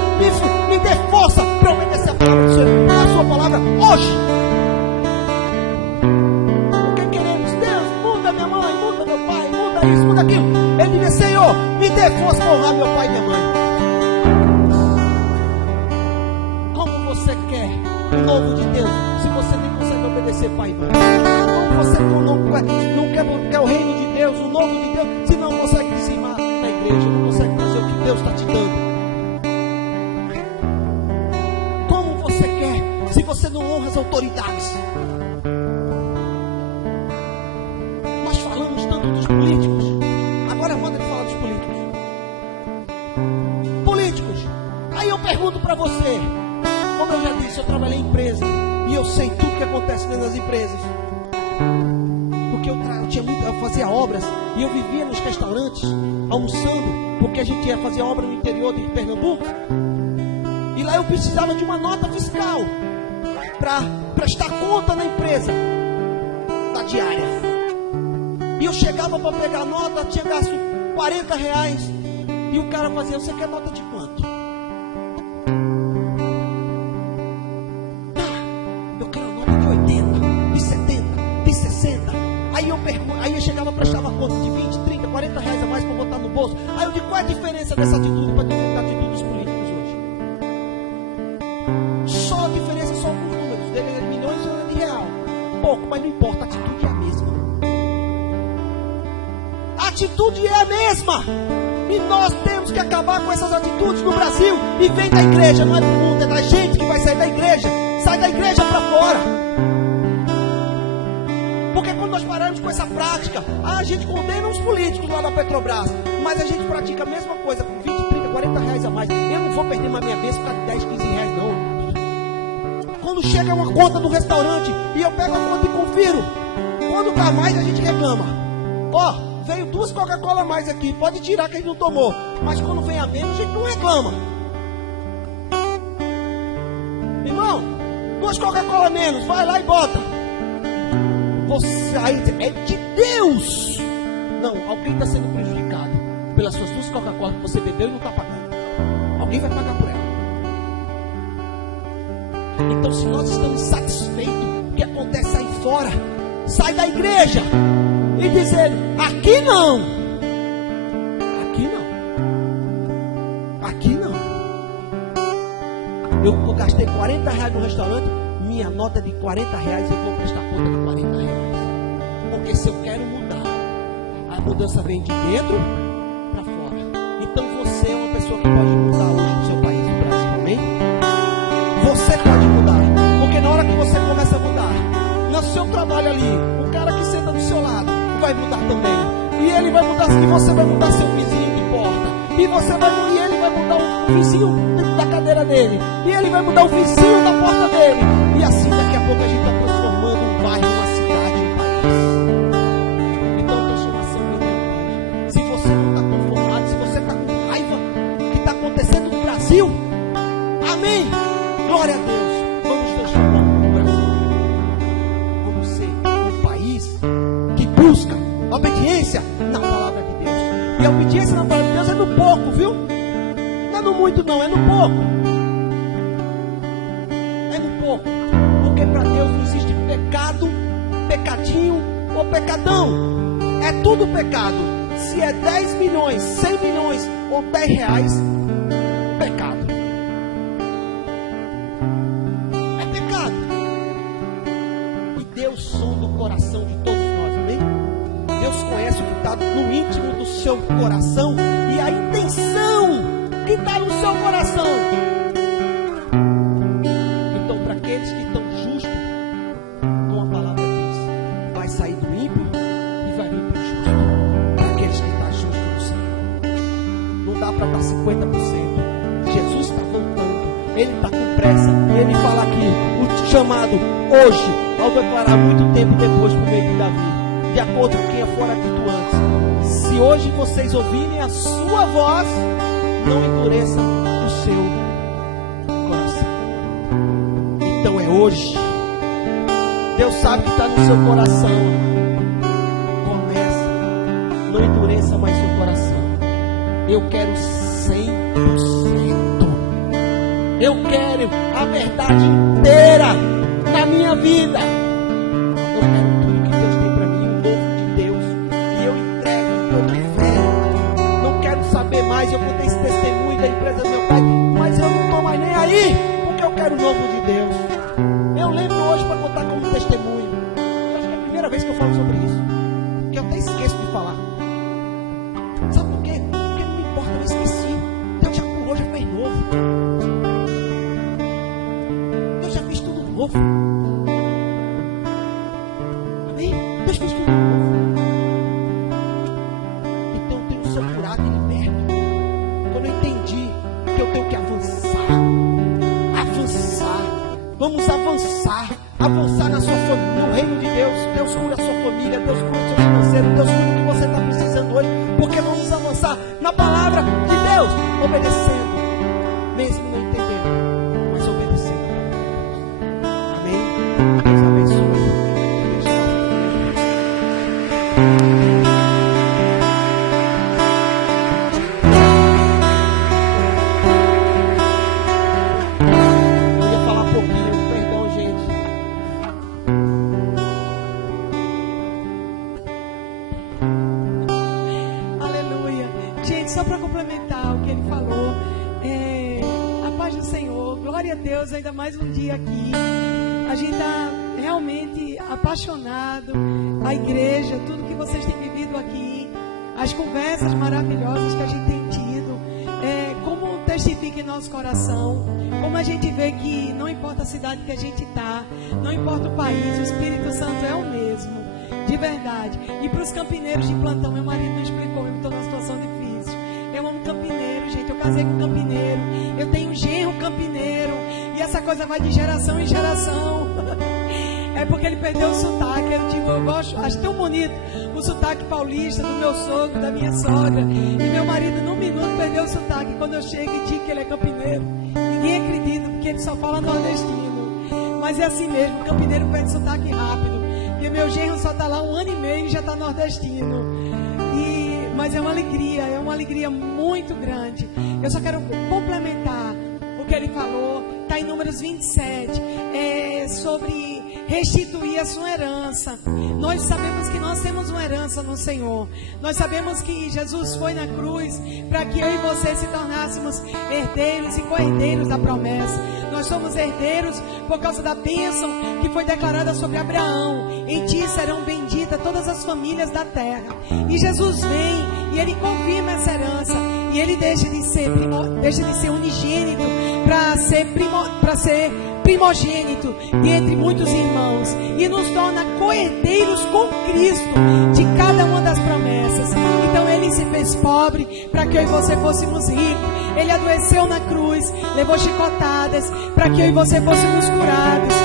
me dê força para obedecer a palavra do Senhor, a sua palavra hoje. Porque queremos: Deus, muda minha mãe, muda meu pai, muda isso, muda aquilo. Ele diz: Senhor, me dê força para honrar meu pai e minha mãe. Como você quer o novo de Deus se você nem consegue obedecer pai e mãe? Como você não quer o reino de Deus, o novo de Deus, se não consegue dizimar na igreja, não consegue fazer o que Deus está te dando? Como você quer se você não honra as autoridades? Nós falamos tanto dos políticos. Agora é moda de falar dos políticos. Políticos. Aí eu pergunto para você, como eu já disse, eu trabalhei em empresa e eu sei tudo que acontece dentro das empresas. Porque eu fazia obras e eu vivia nos restaurantes almoçando, porque a gente ia fazer obra no interior de Pernambuco. E lá eu precisava de uma nota fiscal para prestar conta na empresa da diária. E eu chegava para pegar a nota, tinha gasto R$40. E o cara fazia: você quer nota de quanto? Eu quero nota de 80, de 70, de 60. Aí eu chegava, prestava conta de 20, 30, R$40 a mais para botar no bolso. Aí eu digo: qual é a diferença dessa atitude para a atitude dos políticos hoje? Só a diferença são alguns números. Dele é de milhões e outro é de real. Pouco, mas não importa, a atitude é a mesma. A atitude é a mesma. E nós temos que acabar com essas atitudes no Brasil. E vem da igreja, não é do mundo, é da gente que vai sair da igreja. Sai da igreja para fora. Porque quando nós paramos com essa prática, a gente condena os políticos lá da Petrobras, mas a gente pratica a mesma coisa com 20, 30, 40 reais a mais. Eu não vou perder mais minha vez por causa de 10, 15 reais não. Quando chega uma conta do restaurante e eu pego a conta e confiro, quando dá mais a gente reclama. Ó, veio 2 Coca-Cola a mais aqui, pode tirar que a gente não tomou. Mas quando vem a menos a gente não reclama. Irmão, 2 Coca-Cola menos, vai lá e bota. Você aí é de Deus. Não, alguém está sendo prejudicado pelas suas 2 Coca-Cola que você bebeu e não está pagando. Alguém vai pagar por ela. Então, se nós estamos satisfeitos com o que acontece aí fora, sai da igreja e dizer: aqui não, aqui não, aqui não. Eu gastei 40 reais no restaurante, minha nota de 40 reais eu vou prestar conta de 40 reais. Porque se eu quero mudar, a mudança vem de dentro para fora. Então você é uma pessoa que pode mudar hoje no seu país, no Brasil, amém? Você pode mudar, porque na hora que você começa a mudar, no seu trabalho ali, o cara que senta do seu lado vai mudar também. E ele vai mudar, e você vai mudar seu vizinho de porta. E ele vai mudar o vizinho da cadeira dele. E ele vai mudar o vizinho da porta dele. E assim daqui a pouco a gente está transformando um bairro, uma cidade, um país. Então a transformação vem da igreja. Se você não está conformado, se você está com raiva do que está acontecendo no Brasil, amém, glória a Deus, vamos transformar o Brasil. Vamos ser um país que busca obediência na palavra de Deus. E a obediência na palavra de Deus é no pouco, viu? Não é no muito não, é no pouco. É no pouco. Porque para Deus não existe pecado, pecadinho ou pecadão. É tudo pecado. Se é 10 milhões, 100 milhões ou 10 reais, pecado. É pecado. E Deus sonda o coração de todos nós, amém? Deus conhece o que está no íntimo do seu coração e a intenção que está no seu coração. Então, para aqueles que estão justos, como a palavra diz, vai sair do ímpio e vai vir para o justo. Para aqueles que estão justos no Senhor, não dá para dar 50%. Jesus está voltando, Ele está com pressa. Ele fala aqui, o chamado hoje, ao declarar muito tempo depois por meio de Davi. De acordo com quem é fora dito antes. Se hoje vocês ouvirem a sua voz, não endureçam o seu coração. Então é hoje. Deus sabe que está no seu coração. Começa. Não endureça mais seu coração. Eu quero 100%. Eu quero a verdade inteira na minha vida. Eu quero tudo que Deus tem para mim. Saber mais, eu contei esse testemunho da empresa do meu pai, mas eu não estou mais nem aí, porque eu quero o novo de Deus. Eu lembro hoje para contar como testemunho. Eu acho que é a primeira vez que eu falo sobre isso, que eu até esqueço de falar. Sabe por quê? Porque não me importa, eu esqueci. Deus já curou, já fez novo. Deus já fez tudo novo. Amém? Deus fez tudo novo. Vamos avançar na sua família, no reino de Deus. Deus cura a sua família, Deus cura o seu financeiro, Deus cura o que você está precisando hoje, porque vamos avançar na palavra de Deus, obedecendo, mesmo não entendendo, mas obedecendo. Amém? Deus abençoe. Deus, ainda mais um dia aqui. A gente está realmente apaixonado. A igreja, tudo que vocês têm vivido aqui. as conversas maravilhosas que a gente tem tido, como testifica em nosso coração, como a gente vê que não importa a cidade que a gente está, não importa o país, o Espírito Santo é o mesmo, de verdade. E para os campineiros de plantão, meu marido me explicou, eu estou numa situação difícil. Eu amo campineiro, gente, eu casei com campineiro, eu tenho um genro campineiro, e essa coisa vai de geração em geração. É porque ele perdeu o sotaque. Eu digo, eu gosto, acho tão bonito o sotaque paulista do meu sogro, da minha sogra. E meu marido, num minuto, perdeu o sotaque. Quando eu chego e digo que ele é campineiro, ninguém acredita, porque ele só fala nordestino. Mas é assim mesmo, o campineiro perde sotaque rápido. Porque meu genro só está lá 1 ano e meio e já está nordestino. Mas é uma alegria muito grande. Eu só quero complementar o que ele falou. Está em Números 27, sobre restituir a sua herança. Nós sabemos que nós temos uma herança no Senhor. Nós sabemos que Jesus foi na cruz para que eu e você se tornássemos herdeiros e co-herdeiros da promessa. Nós somos herdeiros por causa da bênção que foi declarada sobre Abraão. Em ti serão benditas todas as famílias da terra. E Jesus vem e ele confirma essa herança. E ele deixa de ser unigênito para ser primogênito dentre muitos irmãos. E nos torna co-herdeiros com Cristo de cada uma das promessas. Então ele se fez pobre para que eu e você fôssemos ricos. Ele adoeceu na cruz, levou chicotadas para que eu e você fôssemos curados.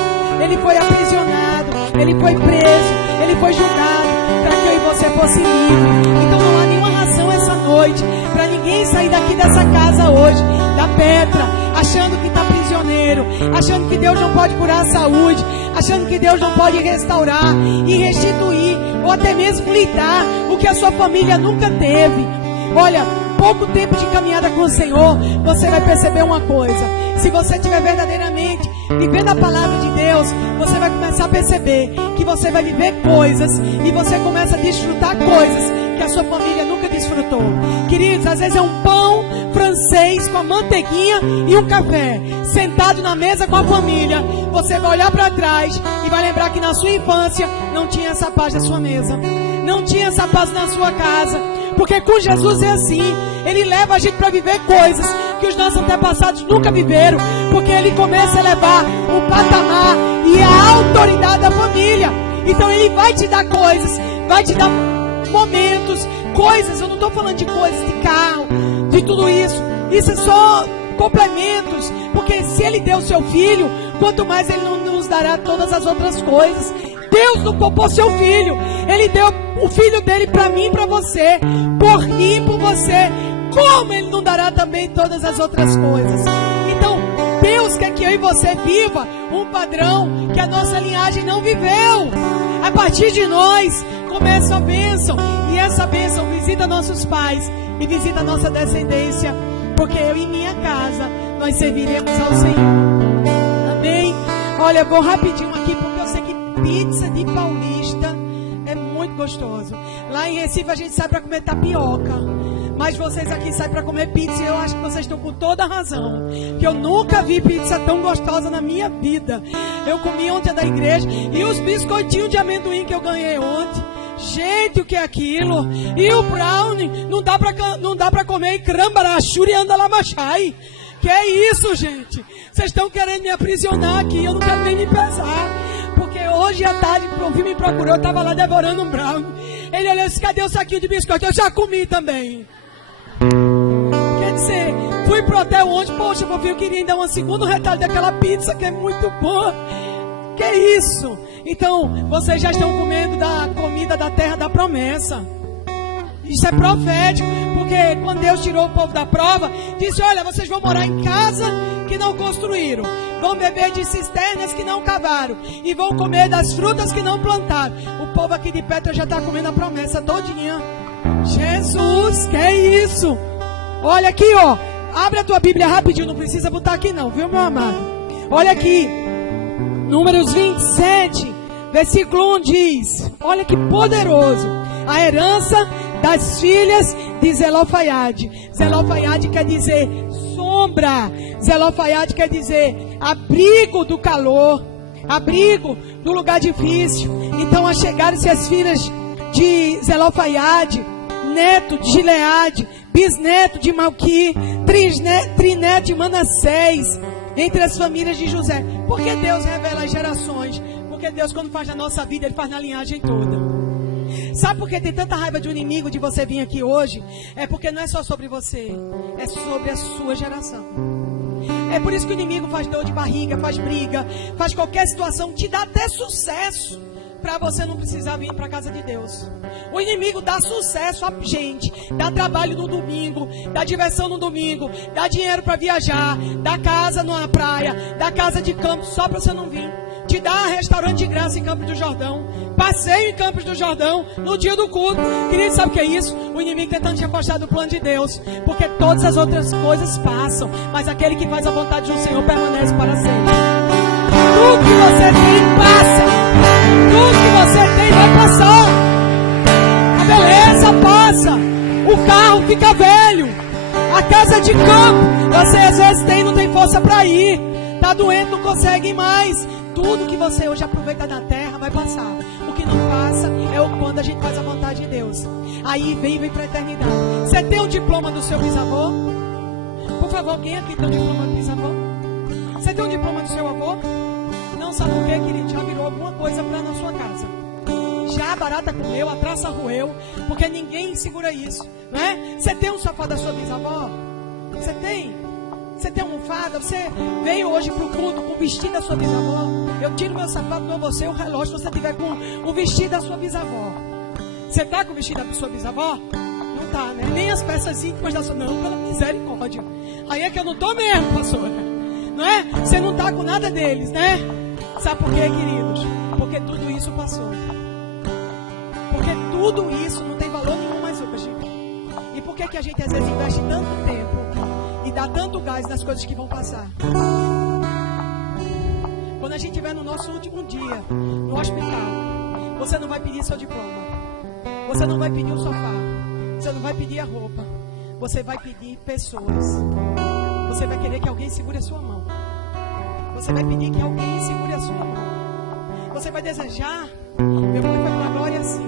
Ele foi aprisionado, ele foi preso, ele foi julgado para que eu e você fosse livre. Então não há nenhuma razão essa noite para ninguém sair daqui dessa casa hoje, da Petra, achando que está prisioneiro, achando que Deus não pode curar a saúde, achando que Deus não pode restaurar e restituir, ou até mesmo lhe dar o que a sua família nunca teve. Olha, pouco tempo de caminhada com o Senhor, você vai perceber uma coisa. Se você estiver verdadeiramente vivendo a palavra de Deus, você vai começar a perceber que você vai viver coisas e você começa a desfrutar coisas que a sua família nunca desfrutou. Queridos, às vezes é um pão francês com a manteiguinha e um café, sentado na mesa com a família. Você vai olhar para trás e vai lembrar que na sua infância não tinha essa paz na sua mesa, não tinha essa paz na sua casa. Porque com Jesus é assim, Ele leva a gente para viver coisas que os nossos antepassados nunca viveram, porque Ele começa a levar o patamar e a autoridade da família. Então Ele vai te dar coisas, vai te dar momentos, coisas. Eu não estou falando de coisas, de carro, de tudo isso. Isso é só complementos, porque se Ele deu o seu filho, quanto mais Ele não nos dará todas as outras coisas. Deus não poupou seu filho, Ele deu o filho dele para mim e para você, por mim e por você. Como Ele não dará também todas as outras coisas? Então Deus quer que eu e você viva um padrão que a nossa linhagem não viveu. A partir de nós começa a bênção, e essa bênção visita nossos pais e visita a nossa descendência, porque eu e minha casa nós serviremos ao Senhor. Amém? Olha, eu vou rapidinho aqui, porque eu sei que pizza de paulista é muito gostoso. Lá em Recife a gente sai para comer tapioca, mas vocês aqui saem para comer pizza, e eu acho que vocês estão com toda a razão, que eu nunca vi pizza tão gostosa na minha vida. Eu comi ontem da igreja, e os biscoitinhos de amendoim que eu ganhei ontem, gente, o que é aquilo? E o brownie, não dá pra comer crambarachuri e andalamachai. Que é isso, gente? Vocês estão querendo me aprisionar aqui, eu não quero nem me pesar. Porque hoje à tarde o filho me procurou, eu estava lá devorando um brownie. Ele olhou e disse, cadê o saquinho de biscoito? Eu já comi também. Quer dizer, fui pro hotel ontem, poxa, meu filho queria dar um segundo retalho daquela pizza que é muito boa. Que é isso? Então, vocês já estão comendo da comida da terra da promessa. Isso é profético, porque quando Deus tirou o povo da prova, disse, olha, vocês vão morar em casa que não construíram, vão beber de cisternas que não cavaram, e vão comer das frutas que não plantaram. O povo aqui de Petra já está comendo a promessa todinha. Jesus, que é isso? Olha aqui, ó, abre a tua Bíblia rapidinho, não precisa botar aqui não, viu, meu amado? Olha aqui, Números 27, versículo 1 diz, olha que poderoso, a herança das filhas de Zelofaiade. Zelofaiade quer dizer sombra. Zelofaiade quer dizer abrigo do calor, abrigo do lugar difícil. Então achegaram-se as filhas de Zelofaiade neto de Gileade, bisneto de Malqui, trineto de Manassés, entre as famílias de José. Porque Deus revela as gerações? Porque Deus, quando faz na nossa vida, Ele faz na linhagem toda. Sabe por que tem tanta raiva de um inimigo de você vir aqui hoje? É porque não é só sobre você, é sobre a sua geração. É por isso que o inimigo faz dor de barriga, faz briga, faz qualquer situação, te dá até sucesso, para você não precisar vir para a casa de Deus. O inimigo dá sucesso a gente, dá trabalho no domingo, dá diversão no domingo, dá dinheiro para viajar, dá casa na praia, dá casa de campo só para você não vir. Te dá restaurante de graça em Campos do Jordão, passeio em Campos do Jordão no dia do culto. Querido, sabe o que é isso? O inimigo tentando te afastar do plano de Deus, porque todas as outras coisas passam, mas aquele que faz a vontade do Senhor permanece para sempre. Tudo que você tem passa, tudo que você tem vai passar. A beleza passa, o carro fica velho, a casa de campo você às vezes tem, não tem força para ir, tá doente, não consegue mais. Tudo que você hoje aproveita na terra vai passar. O que não passa é o quando a gente faz a vontade de Deus. Aí vem para a eternidade. Você tem o diploma do seu bisavô? Por favor, quem aqui tem o diploma do bisavô? Você tem o diploma do seu avô? Não sabe por quê, querido? Já virou alguma coisa para na sua casa. Já a barata comeu, a traça roeu, porque ninguém segura isso, não é? Você tem um sofá da sua bisavó? Você tem? Você tem uma almofada? Você veio hoje para o culto com o vestido da sua bisavó? Eu tiro meu sapato, dou você o relógio, se você tiver com o vestido da sua bisavó. Você está com o vestido da sua bisavó? Não está, né? Nem as peças íntimas da sua... Não, pela misericórdia. Aí é que eu não estou mesmo, pastora. Não é? Você não está com nada deles, né? Sabe por quê, queridos? Porque tudo isso passou. Porque tudo isso não tem valor nenhum mais hoje. E por que a gente às vezes investe tanto tempo e dá tanto gás nas coisas que vão passar? Quando a gente estiver no nosso último dia, no hospital, você não vai pedir seu diploma, você não vai pedir o sofá, você não vai pedir a roupa, você vai pedir pessoas. Você vai querer que alguém segure a sua mão. Você vai pedir que alguém segure a sua mão. Você vai desejar. Meu pai foi para a glória assim.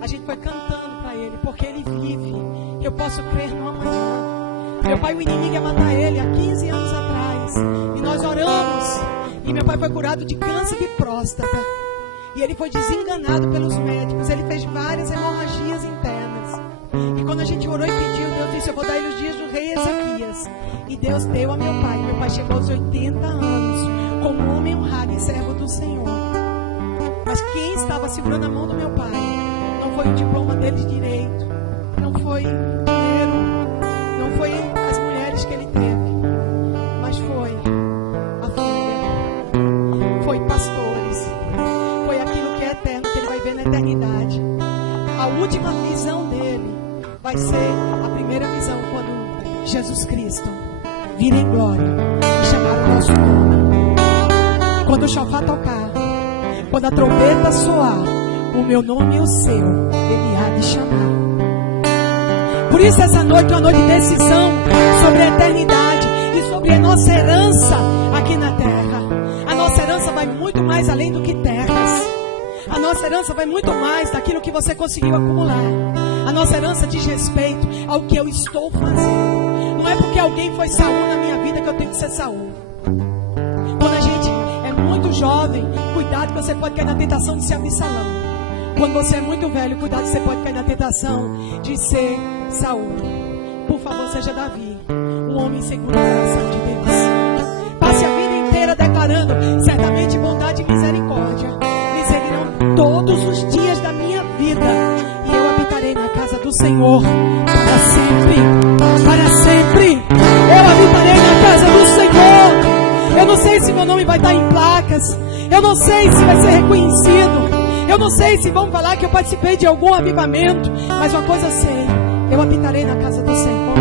A gente foi cantando para ele, porque ele vive, que eu posso crer no amanhã. Meu pai, o inimigo ia matar ele há 15 anos atrás. E nós oramos. E meu pai foi curado de câncer de próstata. E ele foi desenganado pelos médicos. Ele fez várias hemorragias internas. E quando a gente orou e pediu, Deus disse: eu vou dar ele os dias do rei Ezequias. E Deus deu a meu pai. Meu pai chegou aos 80 anos como homem honrado e servo do Senhor. Mas quem estava segurando a mão do meu pai não foi o diploma dele de direito, não foi dinheiro, não foi as mulheres que ele teve, mas foi a filha, foi pastores, foi aquilo que é eterno, que ele vai ver na eternidade. A última visão dele vai ser a primeira visão quando Jesus Cristo vir em glória e chamar o nosso nome. Quando o chofar tocar, quando a trombeta soar, o meu nome e o seu, ele há de chamar. Por isso essa noite é uma noite de decisão sobre a eternidade e sobre a nossa herança aqui na terra. A nossa herança vai muito mais além do que terras. A nossa herança vai muito mais daquilo que você conseguiu acumular. A nossa herança diz respeito ao que eu estou fazendo. Não é porque alguém foi Saul na minha vida que eu tenho que ser Saul. Quando a gente é muito jovem, cuidado que você pode cair na tentação de ser Absalão. Quando você é muito velho, cuidado que você pode cair na tentação de ser Saul. Por favor, seja Davi, um homem segundo o coração de Deus. Passe a vida inteira declarando: certamente bondade e misericórdia me seguirão todos os dias da minha vida, e eu habitarei na casa do Senhor para sempre. Para sempre eu habitarei na casa do Senhor. Eu não sei se meu nome vai estar em placas, eu não sei se vai ser reconhecido, eu não sei se vão falar que eu participei de algum avivamento, mas uma coisa eu sei: eu habitarei na casa do Senhor.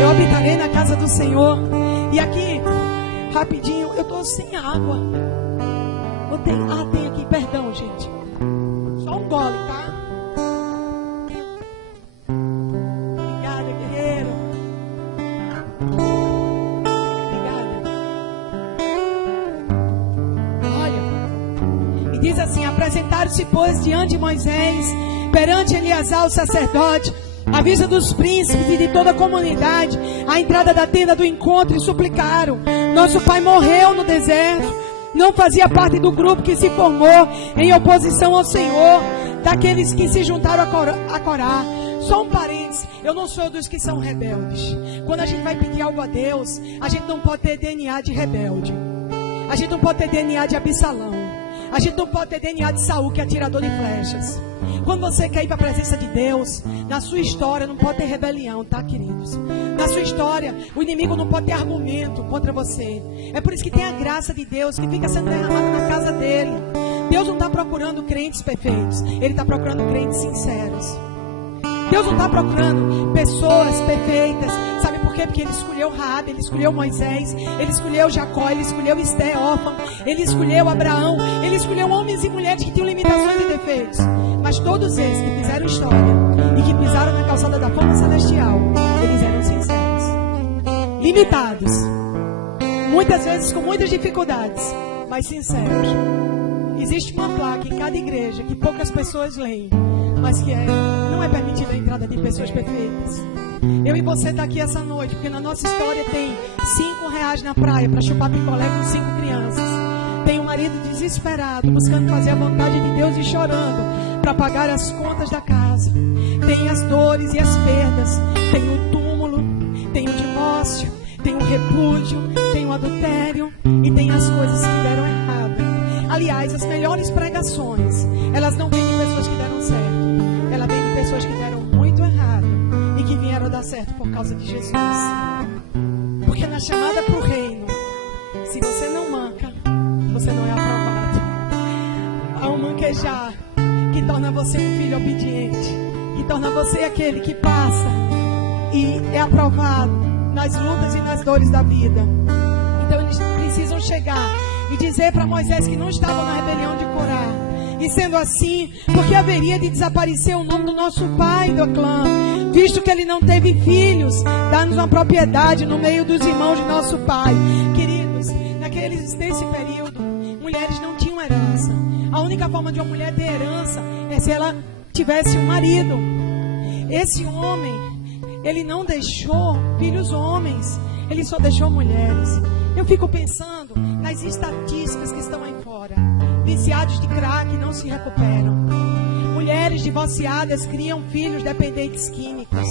Eu habitarei na casa do Senhor. E aqui, rapidinho, eu estou sem água. Tem aqui, perdão, gente. Só um gole, tá? Obrigada, guerreiro. Obrigada. Olha, e diz assim: apresentaram-se, pois, diante de Moisés perante Eleazar, o sacerdote, à vista dos príncipes e de toda a comunidade, à entrada da tenda do encontro, e suplicaram. Nosso pai morreu no deserto, não fazia parte do grupo que se formou em oposição ao Senhor, daqueles que se juntaram a Corá. Só um parênteses, eu não sou dos que são rebeldes. Quando a gente vai pedir algo a Deus, a gente não pode ter DNA de rebelde. A gente não pode ter DNA de Absalão. A gente não pode ter DNA de Saul, que é atirador de flechas. Quando você quer ir para a presença de Deus, na sua história não pode ter rebelião, tá, queridos? Na sua história, o inimigo não pode ter argumento contra você. É por isso que tem a graça de Deus que fica sendo derramada na casa dele. Deus não está procurando crentes perfeitos, Ele está procurando crentes sinceros. Deus não está procurando pessoas perfeitas. Sabe por quê? Porque Ele escolheu Raabe, Ele escolheu Moisés, Ele escolheu Jacó, Ele escolheu Esté, órfão, Ele escolheu Abraão, Ele escolheu homens e mulheres que tinham limitações e defeitos. Mas todos eles que fizeram história e que pisaram na calçada da fama celestial, eles eram sinceros, limitados, muitas vezes com muitas dificuldades, mas sinceros. Existe uma placa em cada igreja que poucas pessoas leem, mas que não é permitida a entrada de pessoas perfeitas. Eu e você está aqui essa noite porque na nossa história tem R$5 na praia para chupar picolé com 5 crianças. Tem um marido desesperado buscando fazer a vontade de Deus e chorando para pagar as contas da casa. Tem as dores e as perdas. Tem o túmulo, tem o divórcio, tem o repúdio, tem o adultério e tem as coisas que deram errado. Aliás, as melhores pregações, elas não vêm de pessoas que deram certo. Elas vêm de pessoas que deram muito errado e que vieram dar certo por causa de Jesus. Porque na chamada para o reino, se você não manca, você não é aprovado. Há um manquejar que torna você um filho obediente, que torna você aquele que passa e é aprovado nas lutas e nas dores da vida. Então eles precisam chegar e dizer para Moisés que não estavam na rebelião de Corá. E sendo assim, porque haveria de desaparecer o nome do nosso pai do clã, visto que ele não teve filhos, dá-nos uma propriedade no meio dos irmãos de nosso pai. Queridos, nesse período, mulheres não tinham herança. A única forma de uma mulher ter herança é se ela tivesse um marido. Esse homem, ele não deixou filhos homens, ele só deixou mulheres. Eu fico pensando nas estatísticas que estão aí fora. Viciados de crack não se recuperam. Mulheres divorciadas criam filhos dependentes químicos.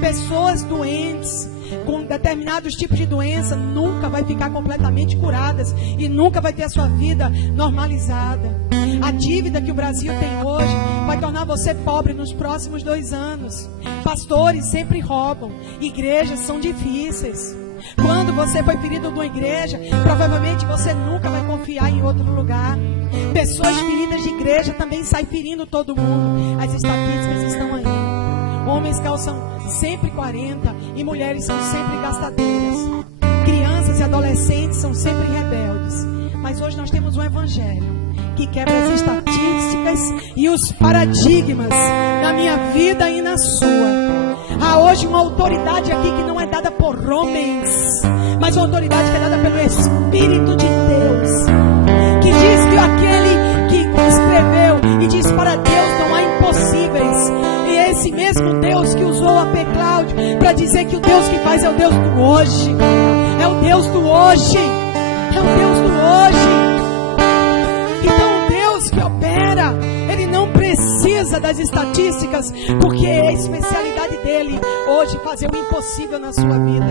Pessoas doentes com determinados tipos de doença nunca vai ficar completamente curadas e nunca vai ter a sua vida normalizada. A dívida que o Brasil tem hoje vai tornar você pobre nos próximos 2 anos. Pastores sempre roubam. Igrejas são difíceis. Quando você foi ferido numa igreja, provavelmente você nunca vai confiar em outro lugar. Pessoas feridas de igreja também saem ferindo todo mundo. As estatísticas estão aí. Homens calçam sempre 40 e mulheres são sempre gastadeiras. Crianças e adolescentes são sempre rebeldes. Mas hoje nós temos um evangelho que quebra as estatísticas e os paradigmas na minha vida e na sua. Há hoje uma autoridade aqui que não é dada por homens, mas uma autoridade que é dada pelo Espírito de Deus, que diz que aquele que escreveu e diz para Deus não há impossíveis. E é esse mesmo Deus que usou a P. Cláudio para dizer que o Deus que faz é o Deus do hoje. É o Deus do hoje. É o Deus do hoje. Então o Deus que opera, Ele não precisa das estatísticas, porque é a especialidade dele hoje fazer o impossível na sua vida.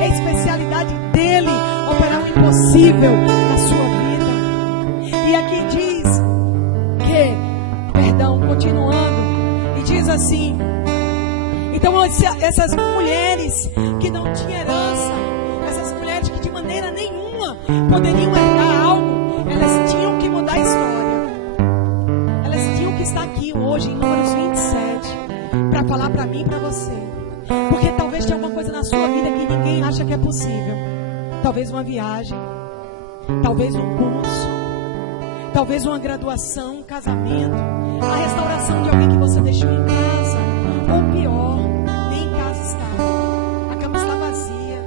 É a especialidade dele operar o impossível na sua vida. E aqui diz que, continuando, e diz assim: então essas mulheres que não tinham herança, essas mulheres que de maneira nenhuma poderiam herdar algo, elas tinham que mudar a história. Elas tinham que estar aqui hoje em Números 27 para falar para mim e para você. Porque talvez tenha alguma coisa na sua vida que ninguém acha que é possível. Talvez uma viagem, talvez um curso, talvez uma graduação, um casamento, a restauração de alguém que você deixou em casa, ou pior, nem em casa está. A cama está vazia.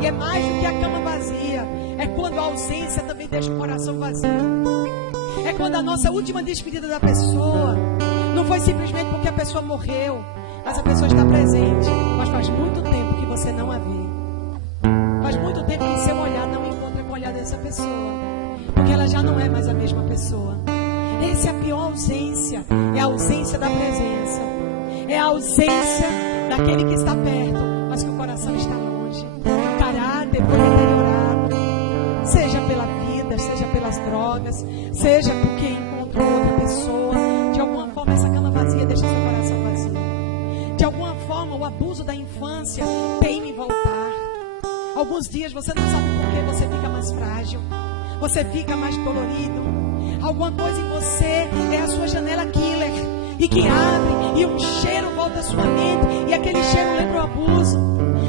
E é mais do que a cama vazia, é quando a ausência também deixa o coração vazio. É quando a nossa última despedida da pessoa Não foi simplesmente porque a pessoa morreu, mas a pessoa está presente. Mas faz muito tempo que você não a vê. Faz muito tempo que seu olhar não encontra com o olhar dessa pessoa, porque ela já não é mais a mesma pessoa. Essa é a pior ausência. É a ausência da presença. É a ausência daquele que está perto, mas que o coração está longe. O caráter foi deteriorado, seja pela vida, seja pelas drogas, seja porque encontrou outra pessoa. De alguma forma essa cama vazia deixa seu coração vazio. De alguma forma o abuso da infância teima em voltar. Alguns dias você não sabe por que você fica mais frágil, você fica mais dolorido. Alguma coisa em você é a sua janela killer, e que abre e um cheiro volta à sua mente, e aquele cheiro lembra o abuso,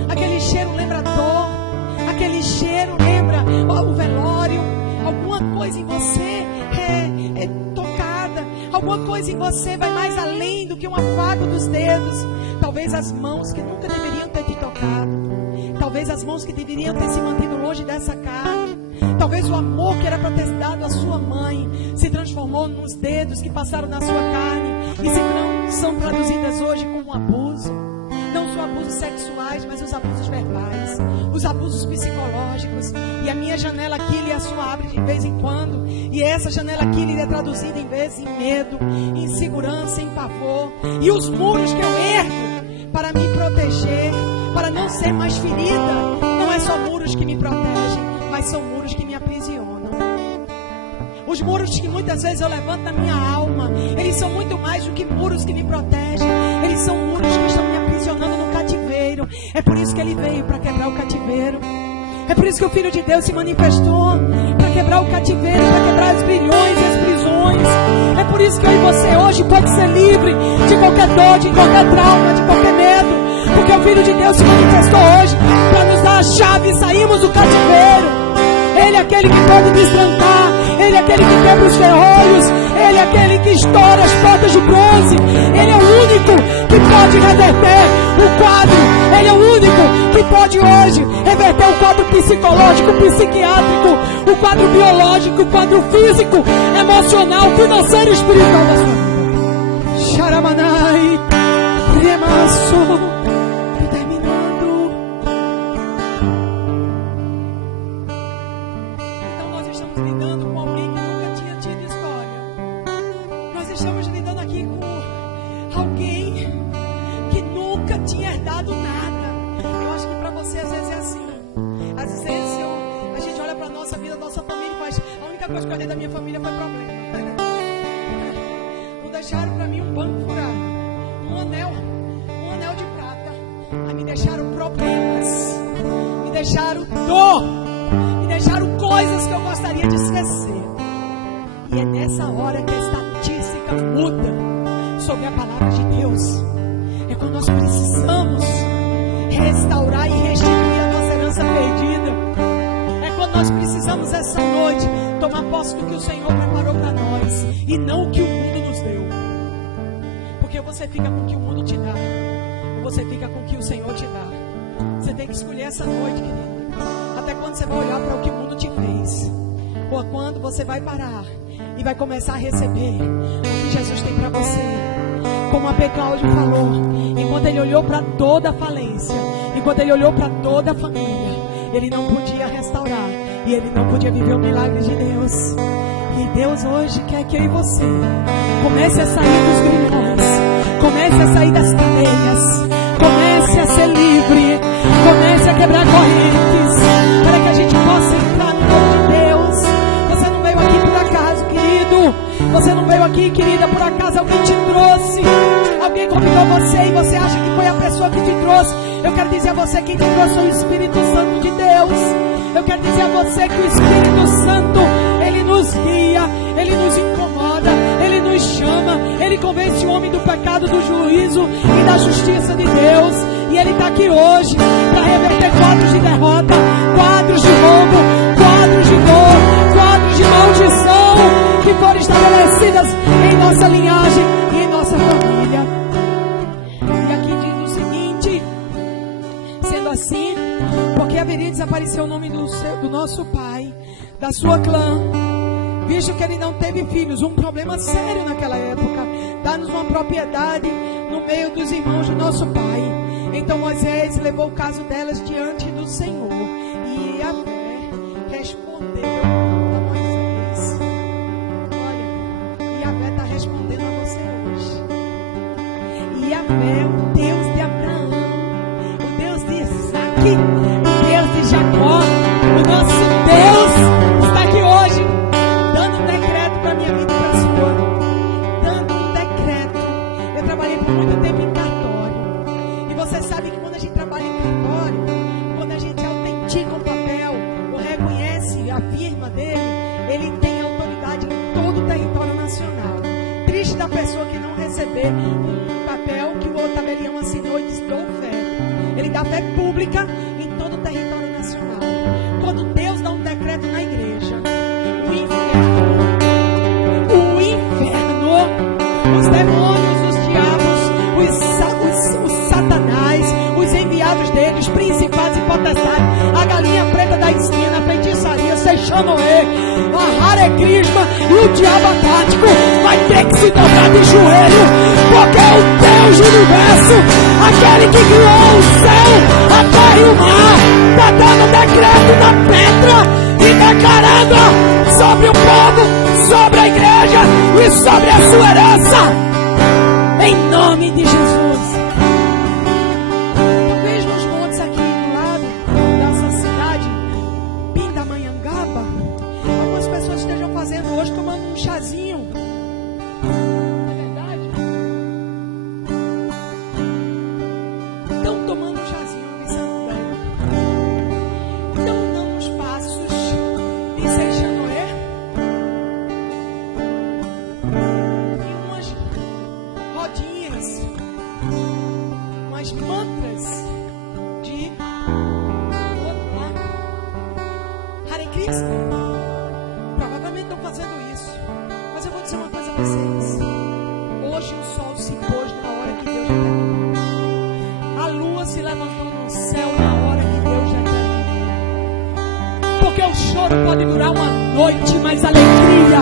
aquele cheiro lembra a dor, aquele cheiro lembra o velório. Alguma coisa em você é tocada, alguma coisa em você vai mais além do que um afago dos dedos. Talvez as mãos que nunca deveriam ter te tocado, talvez as mãos que deveriam ter se mantido longe dessa carne, talvez o amor que era para ter dado à sua mãe se transformou nos dedos que passaram na sua carne e são traduzidas hoje como abuso. Não só abusos sexuais, mas os abusos verbais, os abusos psicológicos. E a minha janela aqui e a sua abre de vez em quando, e essa janela aqui é traduzida em vezes em medo, em insegurança, em pavor. E os muros que eu ergo para me proteger, para não ser mais ferida, não é só muros que me protegem, mas são muros que me aprisionam. Os muros que muitas vezes eu levanto na minha alma, eles são muito mais do que muros que me protegem. Eles são muros que estão me aprisionando no cativeiro. É por isso que ele veio, para quebrar o cativeiro. É por isso que o Filho de Deus se manifestou, para quebrar o cativeiro, para quebrar as grilhões e as prisões. É por isso que eu e você hoje pode ser livre de qualquer dor, de qualquer trauma, de qualquer medo. Porque o Filho de Deus se manifestou hoje para nos dar a chave e sairmos do cativeiro. Ele é aquele que pode destrancar, ele é aquele que quebra os ferrolhos, ele é aquele que estoura as portas de bronze. Ele é o único que pode reverter o quadro. Ele é o único que pode hoje reverter o quadro psicológico, psiquiátrico, o quadro biológico, o quadro físico, emocional, financeiro e espiritual da sua vida. Xaramanai, Remaço. Da minha família foi problema. Não deixaram para mim um banco furado, um anel de prata. Aí me deixaram problemas, me deixaram dor, me deixaram coisas que eu gostaria de esquecer. E é nessa hora que a estatística muda sobre a palavra de Deus. É quando nós precisamos restaurar e restituir a nossa herança perdida. É quando nós precisamos essa noite tomar posse do que o Senhor preparou para nós e não o que o mundo nos deu. Porque você fica com o que o mundo te dá, ou você fica com o que o Senhor te dá. Você tem que escolher essa noite, querido. Até quando você vai olhar para o que o mundo te fez, ou quando você vai parar e vai começar a receber o que Jesus tem para você. Como a P. Cláudio falou, enquanto ele olhou para toda a falência, enquanto ele olhou para toda a família, ele não podia restaurar e ele não podia viver o milagre de Deus. E Deus hoje quer que eu e você comece a sair dos grilhões, comece a sair das cadeias, comece a ser livre, comece a quebrar correntes, para que a gente possa entrar no nome de Deus. Você não veio aqui por acaso, querido. Você não veio aqui, querida, por acaso. Alguém te trouxe, alguém convidou você e você acha que foi a pessoa que te trouxe. Eu quero dizer a você, quem te trouxe foi o Espírito Santo de Deus. Eu quero dizer a você que o Espírito Santo, ele nos guia, ele nos incomoda, ele nos chama, ele convence o homem do pecado, do juízo e da justiça de Deus. E ele está aqui hoje para reverter quadros de derrota, quadros de roubo, quadros de dor, quadros de maldição que foram estabelecidas em nossa linhagem e em nossa família. E aqui diz o seguinte: sendo assim, porque haveria desaparecer o nome do nosso pai, da sua clã, visto que ele não teve filhos, um problema sério naquela época. dá-nos uma propriedade no meio dos irmãos do nosso pai. Então Moisés levou o caso delas diante do Senhor. E Yahvé respondeu a Moisés. Olha, Yahvé está respondendo a você hoje. Yahvé é o Deus de Abraão, o Deus de Isaac, o Deus de Jacó. O nosso Deus está aqui hoje, dando um decreto para a minha vida e para a sua. Dando um decreto. Eu trabalhei por muito tempo em cartório. E você sabe que quando a gente trabalha em cartório, quando a gente autentica um papel, ou reconhece a firma dele, ele tem autoridade em todo o território nacional. Triste da pessoa que não receber um papel que o tabelião assinou e diz: dou fé. Ele dá fé pública em todo o território nacional. Quando Deus dá um decreto na igreja, o inferno, os demônios, os diabos, os satanás, os enviados dele, os principados e potestades, a galinha preta da esquina, a feitiçaria, Seixanoê, a Hare Krishna e o diabo aquático vai ter que se dobrar de joelho, porque é o Deus do universo, aquele que criou o céu, a terra e o mar, está dando decreto na pedra e declarando sobre o povo, sobre a igreja e sobre a sua herança, em nome de Jesus. Talvez nos montes aqui do lado dessa cidade, Pindamonhangaba, algumas pessoas estejam fazendo hoje, tomando um chazinho. É verdade? Estão tomando um chazinho de Santo Velho. Estão dando os passos de Seixanoé. E umas rodinhas, umas mantras de Hare Krishna. Provavelmente estão fazendo isso. Mas eu vou dizer uma coisa a vocês. Hoje o sol se pôs na hora que Deus determinou. A lua se levantou no céu na hora que Deus determinou. Porque o choro pode durar uma noite, mas a alegria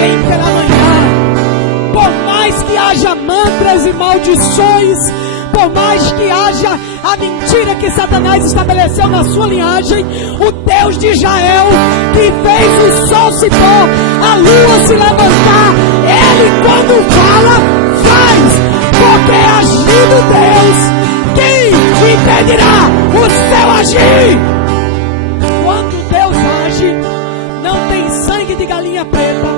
vem pela manhã. Por mais que haja mantras e maldições, por mais que haja a mentira que Satanás estabeleceu na sua linhagem, o Deus de Israel, que fez o sol se pôr, a lua se levantar, ele quando fala, faz, porque agindo Deus, quem impedirá o seu agir? Quando Deus age, não tem sangue de galinha preta,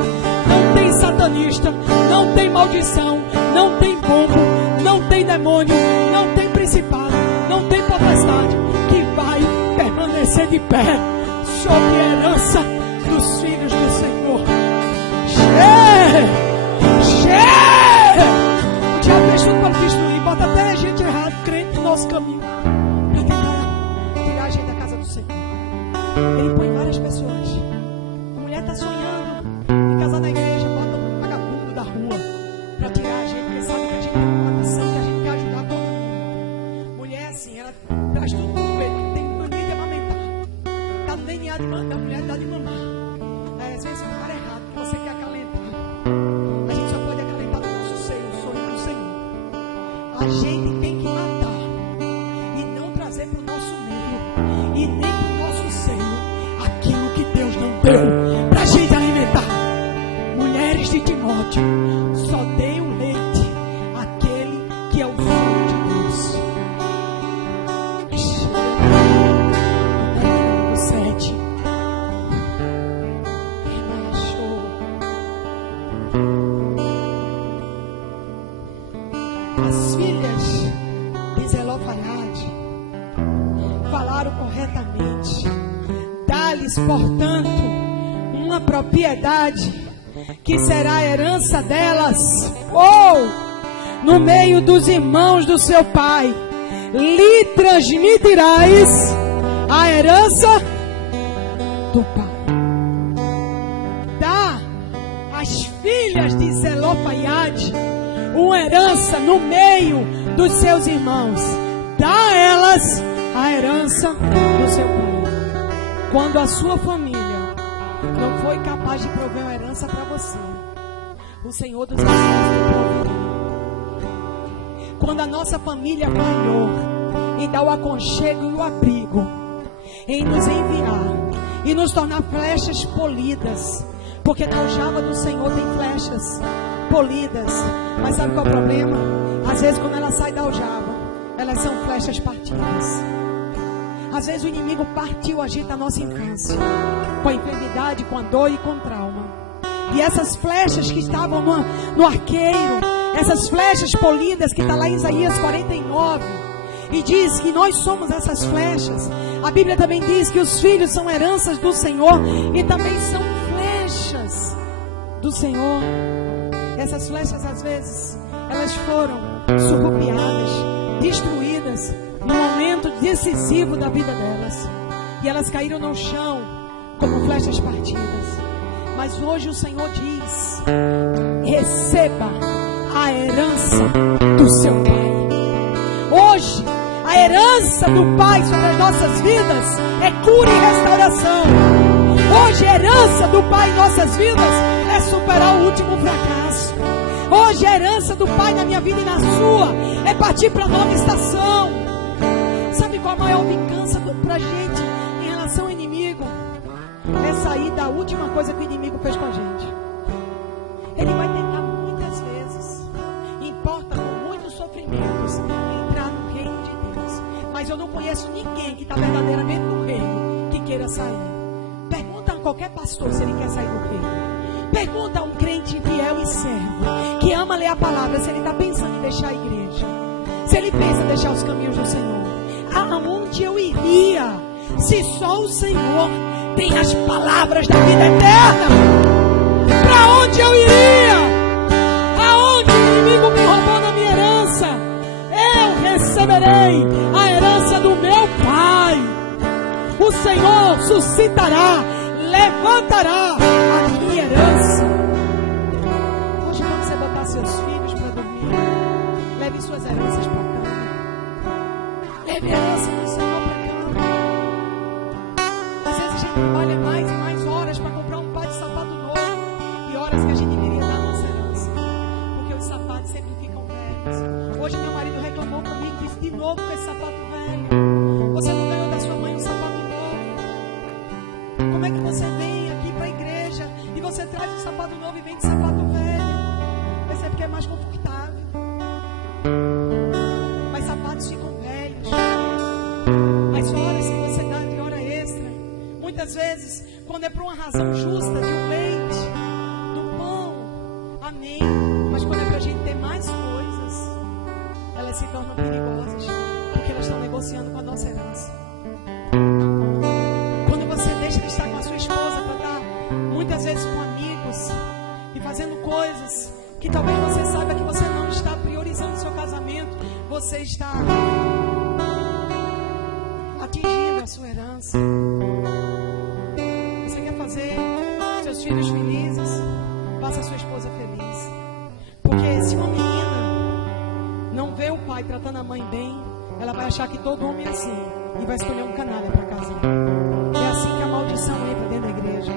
não tem satanista, não tem maldição, não tem pombo, não tem demônio, não tem principado, não tem potestade que vai permanecer de pé sobre a herança dos filhos do Senhor. O diabo fez tudo para destruir, bota até a gente errado, crente no nosso caminho, para tentar tirar a gente da casa do Senhor. Ele põe várias pessoas. A mulher está sonhando em casar na igreja, bota um vagabundo da rua para tirar a gente, porque sabe que a gente tem uma missão, que a gente quer ajudar todo mundo. Mulher assim, ela traz tudo com ele, não tem mania de amamentar. Está no DNA da mulher, dá de mamar. Aí às vezes o cara é errado, porque você quer acalentar. A gente só pode acalentar no nosso seio, o sonho do Senhor. A gente tem que matar e não trazer para o nosso meio e nem para o nosso seio aquilo que Deus não deu para a gente alimentar. Mulheres de Timóteo, só dê o leite àquele que é o filho de Deus. No 7. As filhas de Zelofaiade falaram corretamente. Dá-lhes, portanto, uma propriedade que será a herança delas, no meio dos irmãos do seu pai. Lhe transmitirás a herança do pai. Dá às filhas de Zelofaiade uma herança no meio dos seus irmãos. Dá a elas a herança do seu pai. Quando a sua família não foi capaz de prover uma herança para você, o Senhor dos Exércitos proverá. quando a nossa família falhou em dar o aconchego e o abrigo, em nos enviar e nos tornar flechas polidas, porque na aljava do Senhor tem flechas polidas. Mas sabe qual é o problema? Às vezes quando ela sai da aljava, elas são flechas partidas. Às vezes o inimigo partiu a gente da nossa infância, com a enfermidade, com a dor e com o trauma. E essas flechas que estavam no arqueiro, essas flechas polidas que está lá em Isaías 49, e diz que nós somos essas flechas. A Bíblia também diz que os filhos são heranças do Senhor e também são flechas do Senhor. Essas flechas, às vezes, elas foram surrupiadas, destruídas no momento decisivo da vida delas, e elas caíram no chão como flechas partidas. Mas hoje o Senhor diz: receba a herança do seu Pai. Hoje a herança do Pai sobre as nossas vidas é cura e restauração. Hoje a herança do Pai em nossas vidas é superar o último fracasso. Hoje a herança do Pai na minha vida e na sua é partir para a nova estação. Sabe qual a maior vingança para a gente em relação ao inimigo? É sair da última coisa que o inimigo fez com a gente. Ele vai tentar muitas vezes, importa com muitos sofrimentos, entrar no reino de Deus. Mas eu não conheço ninguém que está verdadeiramente no reino que queira sair. Pergunta a qualquer pastor se ele quer sair do reino. Pergunta a um crente fiel e servo, que ama ler a palavra, se ele está pensando em deixar a igreja, se ele pensa em deixar os caminhos do Senhor. Aonde eu iria se só o Senhor tem as palavras da vida eterna? Para onde eu iria? Aonde o inimigo me roubou da minha herança, eu receberei a herança do meu Pai. O Senhor suscitará, levantará a minha herança. Hoje, quando você botar seus filhos para dormir, leve suas heranças para cá. Leve a herança do Senhor para cá. Às vezes a gente trabalha mais e mais horas para comprar um par de sapato novo, e horas que a gente deveria dar a nossa herança, porque os sapatos sempre ficam velhos. Hoje meu marido reclamou comigo, disse: de novo com esse sapato velho. Você não ganhou da sua mãe um sapato novo? Como é que você vem aqui para a igreja e você traz um sapato novo e vem de sapato velho? Esse é porque é mais confortável. Mas sapatos ficam velhos. As horas que você dá de hora extra, muitas vezes, quando é por uma razão justa, de um leite, do pão, amém. Mas quando é para a gente ter mais coisas, elas se tornam perigosas, porque elas estão negociando com a nossa herança. Quando você deixa de estar com a sua esposa para estar muitas vezes com amigos e fazendo coisas que talvez você saiba que você não está priorizando o seu casamento, você está atingindo a sua herança. Você quer fazer seus filhos felizes? Faça a sua esposa feliz. Porque se uma menina não vê o pai tratando a mãe bem, ela vai achar que todo homem é assim e vai escolher um canalha para casar. É assim que a maldição entra dentro da igreja.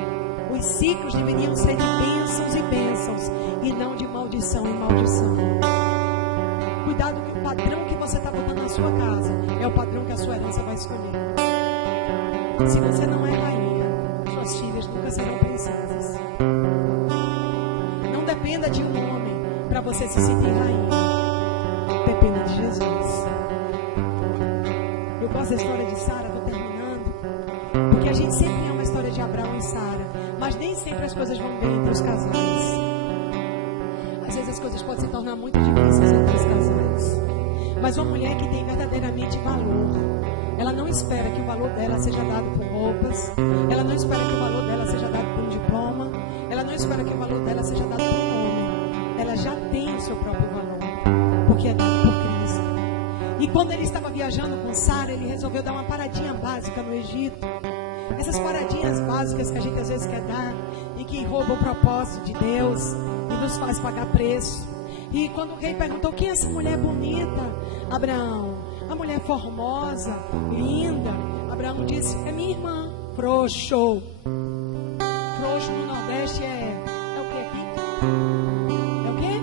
Os ciclos deveriam ser de bênçãos e bênçãos, e não de maldição e maldição. Cuidado, que o padrão que você está botando na sua casa é o padrão que a sua herança vai escolher. Se você não é rainha, suas filhas nunca serão princesas. Não dependa de um homem para você se sentir rainha. Dependa de Jesus. Eu gosto da história de Sara, estou terminando, porque a gente sempre ama a história de Abraão e Sara, mas nem sempre as coisas vão bem entre os casais. Às vezes as coisas podem se tornar muito difíceis entre os casais. Mas uma mulher que tem verdadeiramente valor, ela não espera que o valor dela seja dado por roupas, ela não espera que o valor dela seja dado por um diploma, ela não espera que o valor dela seja dado por um homem. Ela já tem o seu próprio valor, porque é dado por Cristo. E quando ele estava viajando com Sara, ele resolveu dar uma paradinha básica no Egito. Essas paradinhas básicas que a gente às vezes quer dar e que roubam o propósito de Deus e nos faz pagar preço. E quando o rei perguntou: quem é essa mulher bonita? Abraão: a mulher formosa, linda. Abraão disse: é minha irmã. Frouxo. Frouxo no Nordeste é o que aqui? É o quê?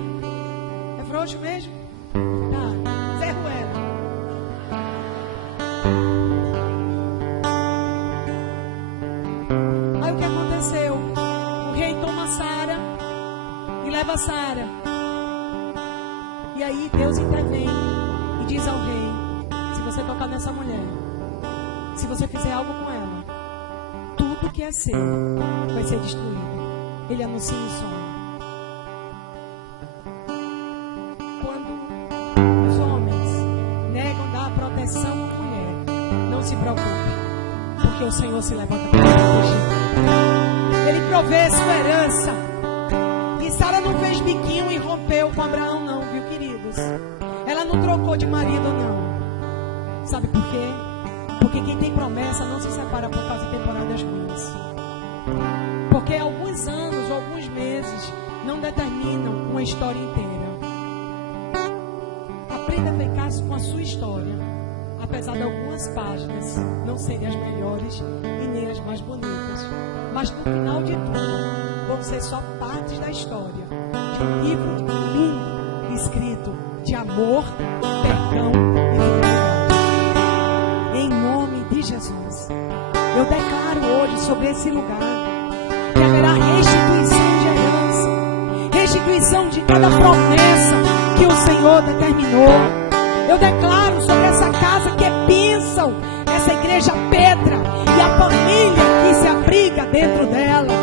É frouxo mesmo? Tá. E aí Deus intervém e diz ao rei: se você tocar nessa mulher, se você fizer algo com ela, tudo que é seu vai ser destruído. Ele anuncia em sonho. Quando os homens negam dar proteção à mulher, não se preocupe, porque o Senhor se levanta para proteger. Ele provê sua herança. E Sara não fez biquinho e rompeu com Abraão, não, viu, queridos? Ela não trocou de marido, não. Sabe por quê? Porque quem tem promessa não se separa por causa de temporadas ruins. Porque alguns anos ou alguns meses não determinam uma história inteira. Aprenda a ficar com a sua história, apesar de algumas páginas não serem as melhores e nem as mais bonitas. Mas no final de tudo, vão ser só partes da história de um livro lindo escrito de amor, perdão e fidelidade. Em nome de Jesus, eu declaro hoje sobre esse lugar que haverá restituição de herança, restituição de cada promessa que o Senhor determinou. Eu declaro sobre essa casa que é bênção, essa igreja pedra e a família que se abriga dentro dela,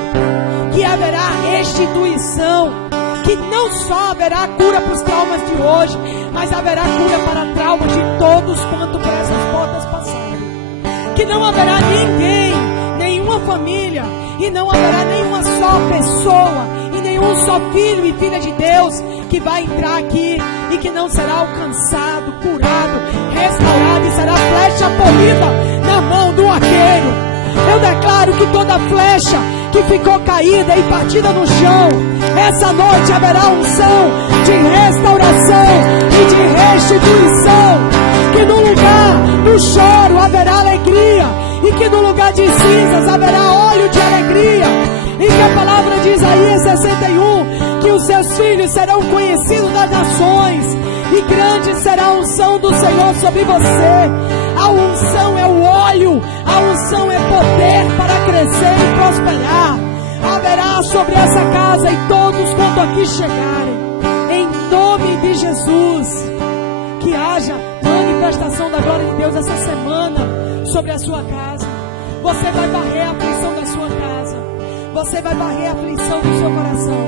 que haverá restituição, que não só haverá cura para os traumas de hoje, mas haverá cura para traumas de todos quanto por essas portas passarem. Que não haverá ninguém, nenhuma família, e não haverá nenhuma só pessoa, e nenhum só filho e filha de Deus que vai entrar aqui e que não será alcançado, curado, restaurado, e será flecha polida na mão do arqueiro. Eu declaro que toda flecha que ficou caída e partida no chão, essa noite haverá unção de restauração e de restituição. Que no lugar do choro haverá alegria, e que no lugar de cinzas haverá óleo de alegria. E que a palavra de Isaías 61, que os seus filhos serão conhecidos das nações, e grande será a unção do Senhor sobre você. A unção é o óleo, a unção é poder para crescer e prosperar. Haverá sobre essa casa e todos quanto aqui chegarem, em nome de Jesus. Que haja manifestação da glória de Deus essa semana sobre a sua casa. Você vai varrer a aflição da sua casa, você vai varrer a aflição do seu coração.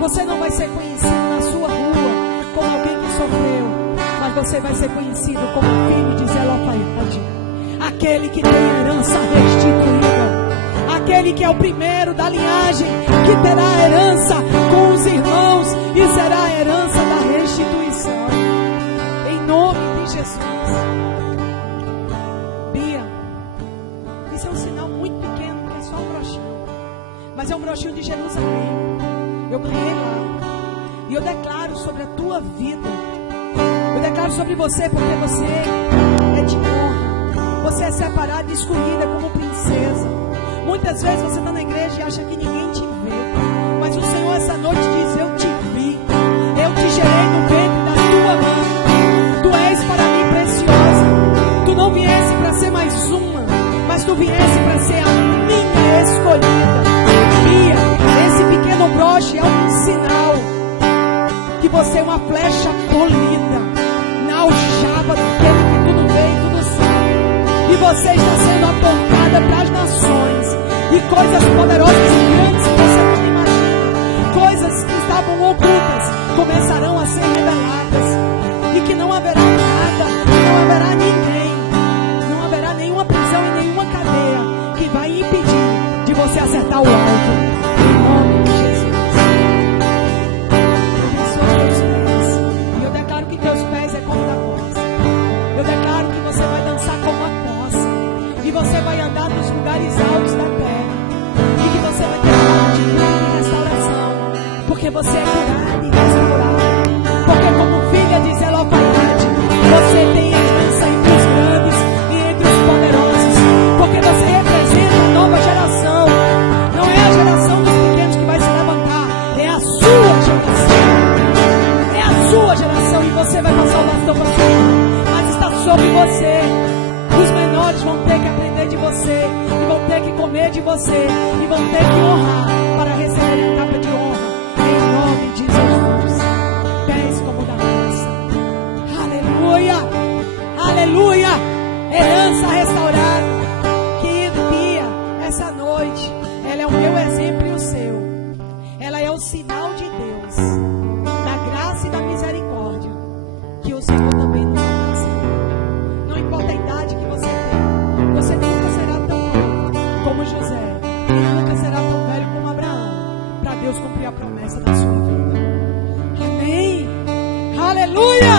Você não vai ser conhecido na sua rua como alguém que sofreu, mas você vai ser conhecido como filho de Zelofaiade, aquele que tem herança restituída, aquele que é o primeiro da linhagem, que terá a herança com os irmãos e será a herança da restituição. Em nome de Jesus. Bia, isso é um sinal muito pequeno, que é só um broxinho, mas é um broxinho de Jerusalém. Eu ganhei lá. E eu declaro sobre a tua vida, eu declaro sobre você, porque você é de honra, você é separada e escolhida como princesa. Muitas vezes você está na igreja e acha que ninguém te vê, mas o Senhor essa noite diz: eu te vi, eu te gerei no ventre da tua mãe, tu és para mim preciosa. Tu não viesse para ser mais uma, mas tu viesse para ser a minha escolhida. Bia, esse pequeno broche é um sinal que você é uma flecha polida na aljava daquele que tudo vê e tudo sabe. E você está sendo apontada para as nações, e coisas poderosas e grandes que você não imagina, coisas que estavam ocultas, começarão a ser reveladas. E que não haverá nada, não haverá ninguém, não haverá nenhuma prisão e nenhuma cadeia que vai impedir de você acertar o alvo. Em nome de Jesus. Teus pés é como da poça. Eu declaro que você vai dançar como a poça, e você vai andar nos lugares altos da terra, e que você vai ter palavra de cura e restauração, porque você é curado e restaurado. Porque como filha de Zelofaiade, você tem herança entre os grandes e entre os poderosos, porque você representa a nova geração. Não é a geração dos pequenos que vai se levantar, é a sua geração. É a sua geração, e você vai passar o bastão para sua irmã, mas está sobre você. Os menores vão ter que aprender de você, e vão ter que comer de você, e vão ter que honrar para receber a capa de honra. Em nome de Jesus. Pés como da Aleluia!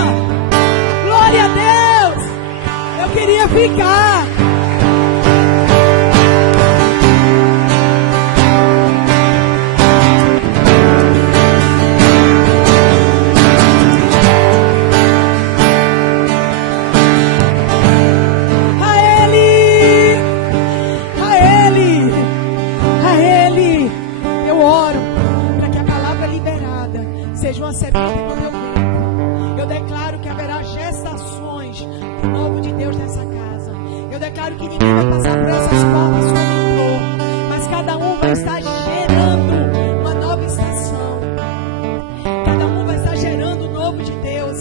Glória a Deus! Eu queria ficar. Seja uma semente no meu ventre. Eu declaro que haverá gestações do novo de Deus nessa casa. Eu declaro que ninguém vai passar por essas portas como entrou, mas cada um vai estar gerando uma nova estação. Cada um vai estar gerando o novo de Deus.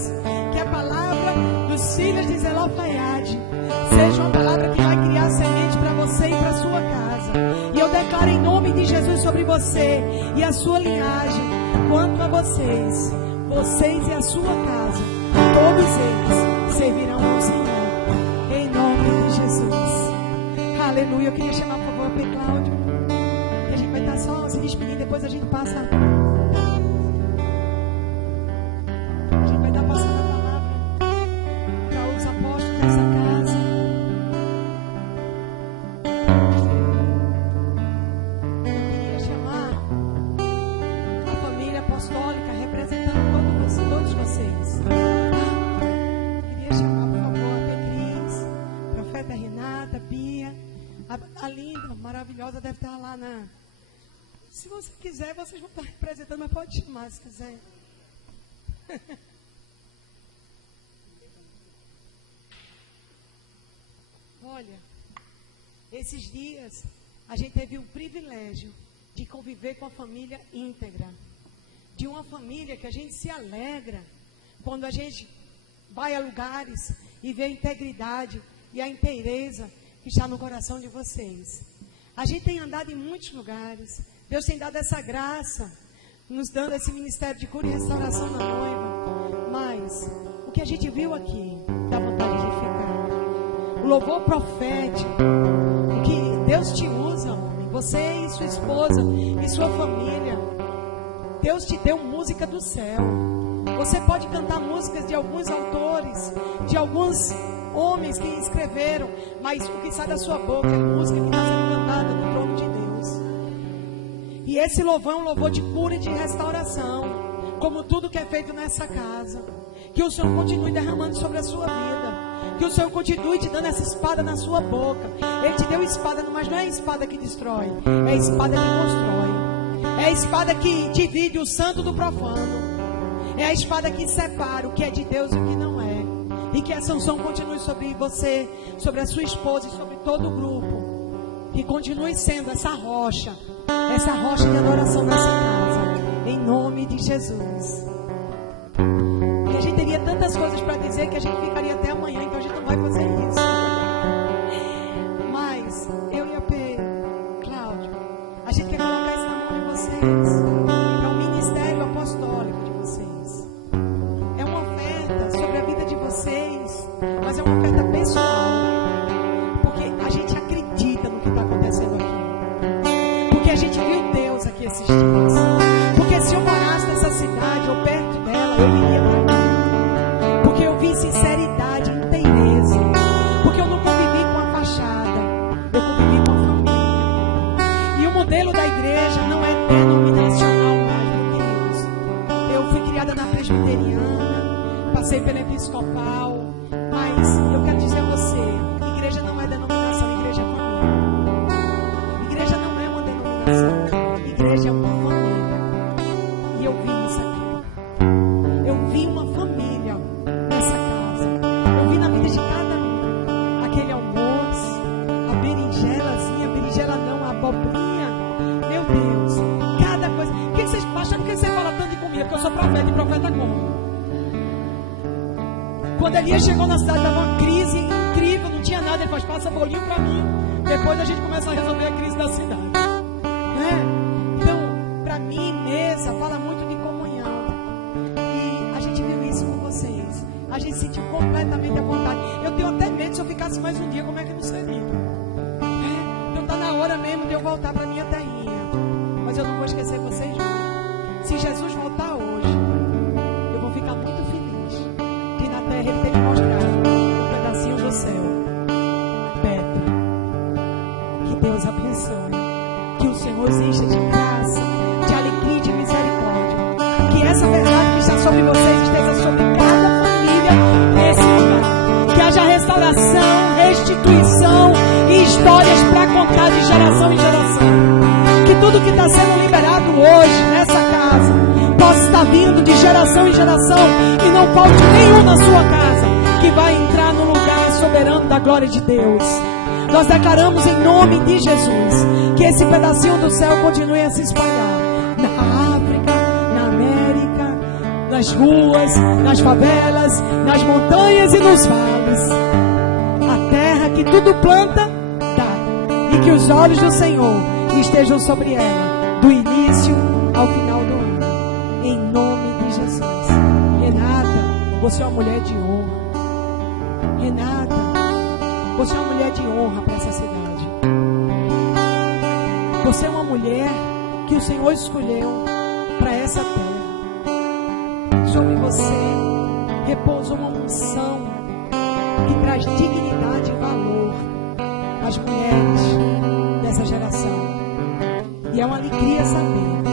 Que a palavra dos filhos de Zelofaiade seja uma palavra que vai criar semente para você e para sua casa. E eu declaro em nome de Jesus sobre você e a sua linhagem. Quanto a vocês e a sua casa, todos eles servirão ao Senhor, em nome de Jesus. Aleluia. Eu queria chamar, por favor, a P. Cláudio, que a gente vai estar só se despedindo, depois a gente passa. A gente vai estar passando a palavra para os apóstolos dessa casa. Eu queria chamar a família apostólica representando todos vocês. Queria chamar, por favor, a Pedris, a profeta Renata, a Bia, a linda, maravilhosa, deve estar lá na... Se você quiser, vocês vão estar representando, mas pode chamar se quiser. Olha, esses dias a gente teve o privilégio de conviver com a família íntegra. De uma família que a gente se alegra quando a gente vai a lugares e vê a integridade e a inteireza que está no coração de vocês. A gente tem andado em muitos lugares. Deus tem dado essa graça, nos dando esse ministério de cura e restauração na noiva. Mas o que a gente viu aqui dá vontade de ficar. O louvor profético, o que Deus te usa, homem, você e sua esposa e sua família. Deus te deu música do céu. Você pode cantar músicas de alguns autores, de alguns homens que escreveram, mas o que sai da sua boca é música que está sendo cantada no trono de Deus. E esse louvor é um louvor de cura e de restauração, como tudo que é feito nessa casa. Que o Senhor continue derramando sobre a sua vida. Que o Senhor continue te dando essa espada na sua boca. Ele te deu espada, mas não é a espada que destrói, é a espada que constrói. É a espada que divide o santo do profano. É a espada que separa o que é de Deus e o que não é. E que essa unção continue sobre você, sobre a sua esposa e sobre todo o grupo. Que continue sendo essa rocha de adoração nessa casa. Em nome de Jesus. E a gente teria tantas coisas para dizer que a gente ficaria até amanhã, então a gente não vai fazer isso. Mas eu e a P. Cláudio, a gente quer colocar isso na mão de vocês. É um ministério apostólico de vocês. É uma oferta sobre a vida de vocês, mas é uma oferta pessoal. Porque a gente acredita no que está acontecendo aqui. Porque a gente viu Deus aqui esses dias. Porque se eu morasse nessa cidade ou perto dela, eu iria para cá. Porque eu vi sinceridade, inteireza. Porque eu não convivi com a fachada, eu convivi com a família. E o modelo da igreja não é denominacional mais, meus queridos. Eu fui criada na presbiteriana, passei pela episcopal, mas eu quero dizer a você, igreja não é denominação, igreja é família. Igreja não é uma denominação, igreja é uma família. E eu vi isso aqui. Eu vi uma família nessa casa. Eu vi na vida de cada um. Aquele almoço, a berinjelazinha, a berinjela não, a abobrinha. Meu Deus, cada coisa. Por que vocês acham que você fala tanto de comida? Porque eu sou profeta e profeta como? Quando Elias chegou na cidade, estava uma crise incrível, não tinha nada. Ele falou, passa bolinho para mim. Depois a gente começa a resolver a crise da cidade. Então, para mim, mesa fala muito de comunhão. E a gente viu isso com vocês. A gente sentiu completamente à vontade. Eu tenho até medo, se eu ficasse mais um dia, como é que não seria? Então está na hora mesmo de eu voltar para minha terrinha. Mas eu não vou esquecer vocês, não. Se Jesus voltar hoje, eu vou ficar muito feliz. está sendo liberado hoje nessa casa possa estar vindo de geração em geração e não falte nenhum na sua casa que vai entrar no lugar soberano da glória de Deus. Nós declaramos em nome de Jesus que esse pedacinho do céu continue a se espalhar na África, na América, nas ruas, nas favelas, nas montanhas e nos vales. A terra que tudo planta, dá. E que os olhos do Senhor estejam sobre ela, do início ao final do ano. Em nome de Jesus. Renata, você é uma mulher de honra. Renata, você é uma mulher de honra para essa cidade. Você é uma mulher que o Senhor escolheu para essa terra. Sobre você repousa uma unção que traz dignidade e valor às mulheres dessa geração. E é uma alegria saber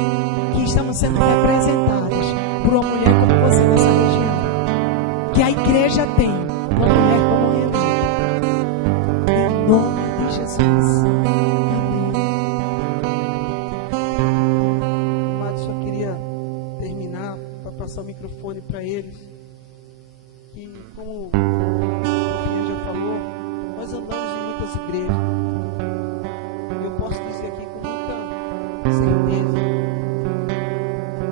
que estamos sendo representadas por uma mulher como você nessa região. Que a igreja tem uma mulher como Renata. Em nome de Jesus. Amém. Amado, só queria terminar para passar o microfone para eles. Que, como o filho já falou, nós andamos em muitas igrejas. Eu posso dizer aqui com muita certeza,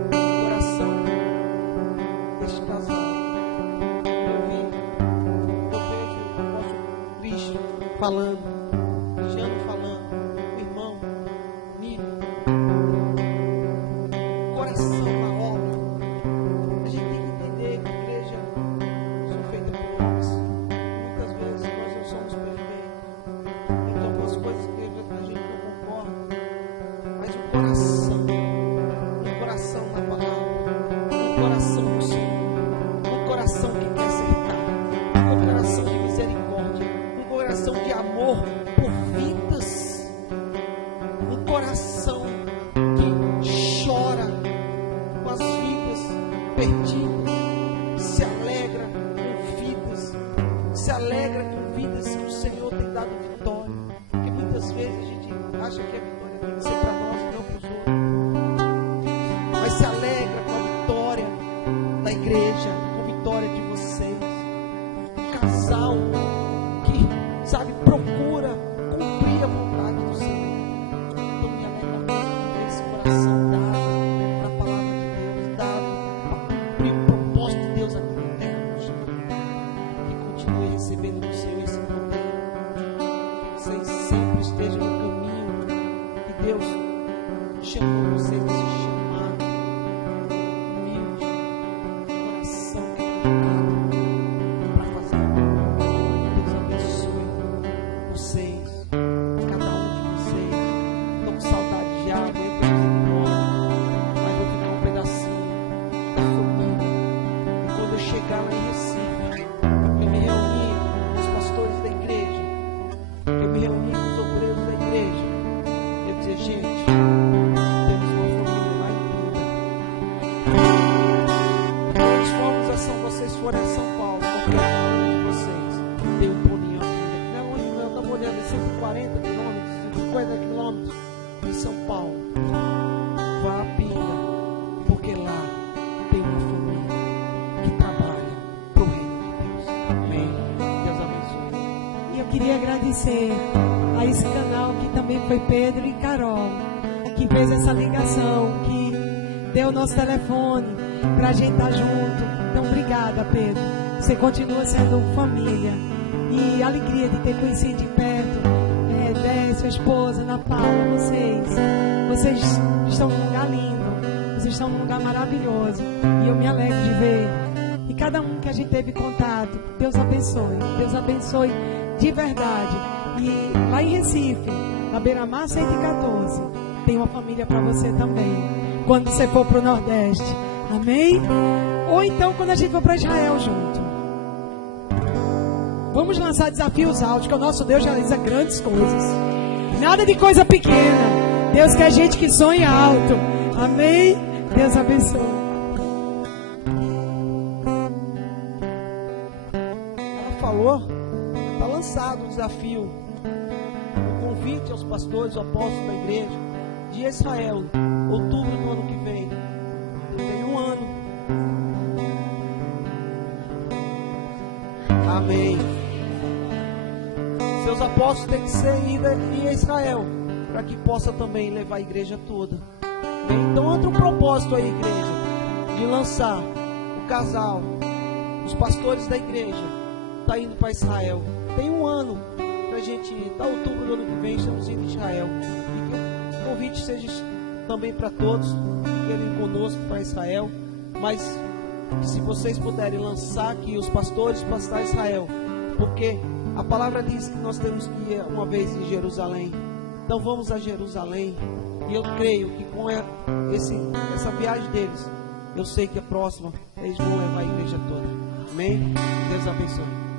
o coração deste casal. Eu vejo o nosso Cristo falando, Jean falando, o irmão Nilo, coração na obra. A gente tem que entender que a igreja são feita por homens. Muitas vezes nós não somos perfeitos. Então, algumas coisas que a gente não concorda. Mas o coração na palavra, um coração no Senhor, um coração que quer acertar, um coração de misericórdia, um coração de amor por vidas, um coração que chora com as vidas perdidas, se alegra com vidas, se alegra com vidas que o Senhor tem dado vitória. Porque muitas vezes a gente acha que a vitória tem que ser para nós e não para os outros. Mas se alegra com a vitória da igreja, com a vitória de vocês. Um casal que, sabe, procura cumprir a vontade do Senhor. Então me alegra muito ver esse coração dado para a palavra de Deus, dado para cumprir o propósito de Deus aqui na terra. Que continue recebendo do Senhor esse poder. Que vocês sempre estejam no caminho que Deus chamou vocês desse chamado humilde, coração quebrantado para fazer a obra. Deus abençoe vocês, cada um de vocês. Estou com saudade de água, entre os irmãos, mas eu ficar um pedacinho da família. E quando eu chegar lá em Recife, eu me reuni com os pastores da igreja, eu me reuni com os obreiros da igreja. Eu dizer, gente, temos uma família lá em Pinda. Quando formos a São, vocês forem a São Paulo, qualquer um de vocês tem um pulinho aqui. Não é longe, não, estamos olhando em 140 quilômetros, 50 quilômetros em São Paulo. Vá a Pinda, porque lá tem uma família que trabalha para o reino de Deus. Amém. Deus abençoe. E eu queria agradecer a esse canal que também foi Pedro e Carol, que fez essa ligação, que deu o nosso telefone para a gente estar junto. Então, obrigada, Pedro. Você continua sendo família. E a alegria de ter conhecido de perto, Décio, a esposa, Ana Paula, vocês estão num lugar lindo, vocês estão num lugar maravilhoso. E eu me alegro de ver. E cada um que a gente teve contato, Deus abençoe de verdade. E lá em Recife, na Beira-Mar 114, tem uma família para você também, quando você for para o Nordeste. Amém? Ou então quando a gente for para Israel junto. Vamos lançar desafios altos, que o nosso Deus realiza grandes coisas. Nada de coisa pequena. Deus quer gente que sonha alto. Amém? Deus abençoe. Ela falou, está lançado o desafio, o convite aos pastores, aos apóstolos da igreja, de Israel, outubro do ano que vem. Tem um ano. Amém. Seus apóstolos têm que ser ida em Israel, para que possa também levar a igreja toda. Amém? Então entra um propósito aí, igreja, de lançar o casal, os pastores da igreja, tá indo para Israel. Tem um ano para a gente ir. Tá, outubro do ano que vem estamos indo em Israel. E que o convite seja também para todos que querem ir conosco para Israel. Mas se vocês puderem lançar aqui os pastores para Israel, porque a palavra diz que nós temos que ir uma vez em Jerusalém. Então vamos a Jerusalém. E eu creio que com essa viagem deles, eu sei que a próxima eles vão levar a igreja toda. Amém? Deus abençoe.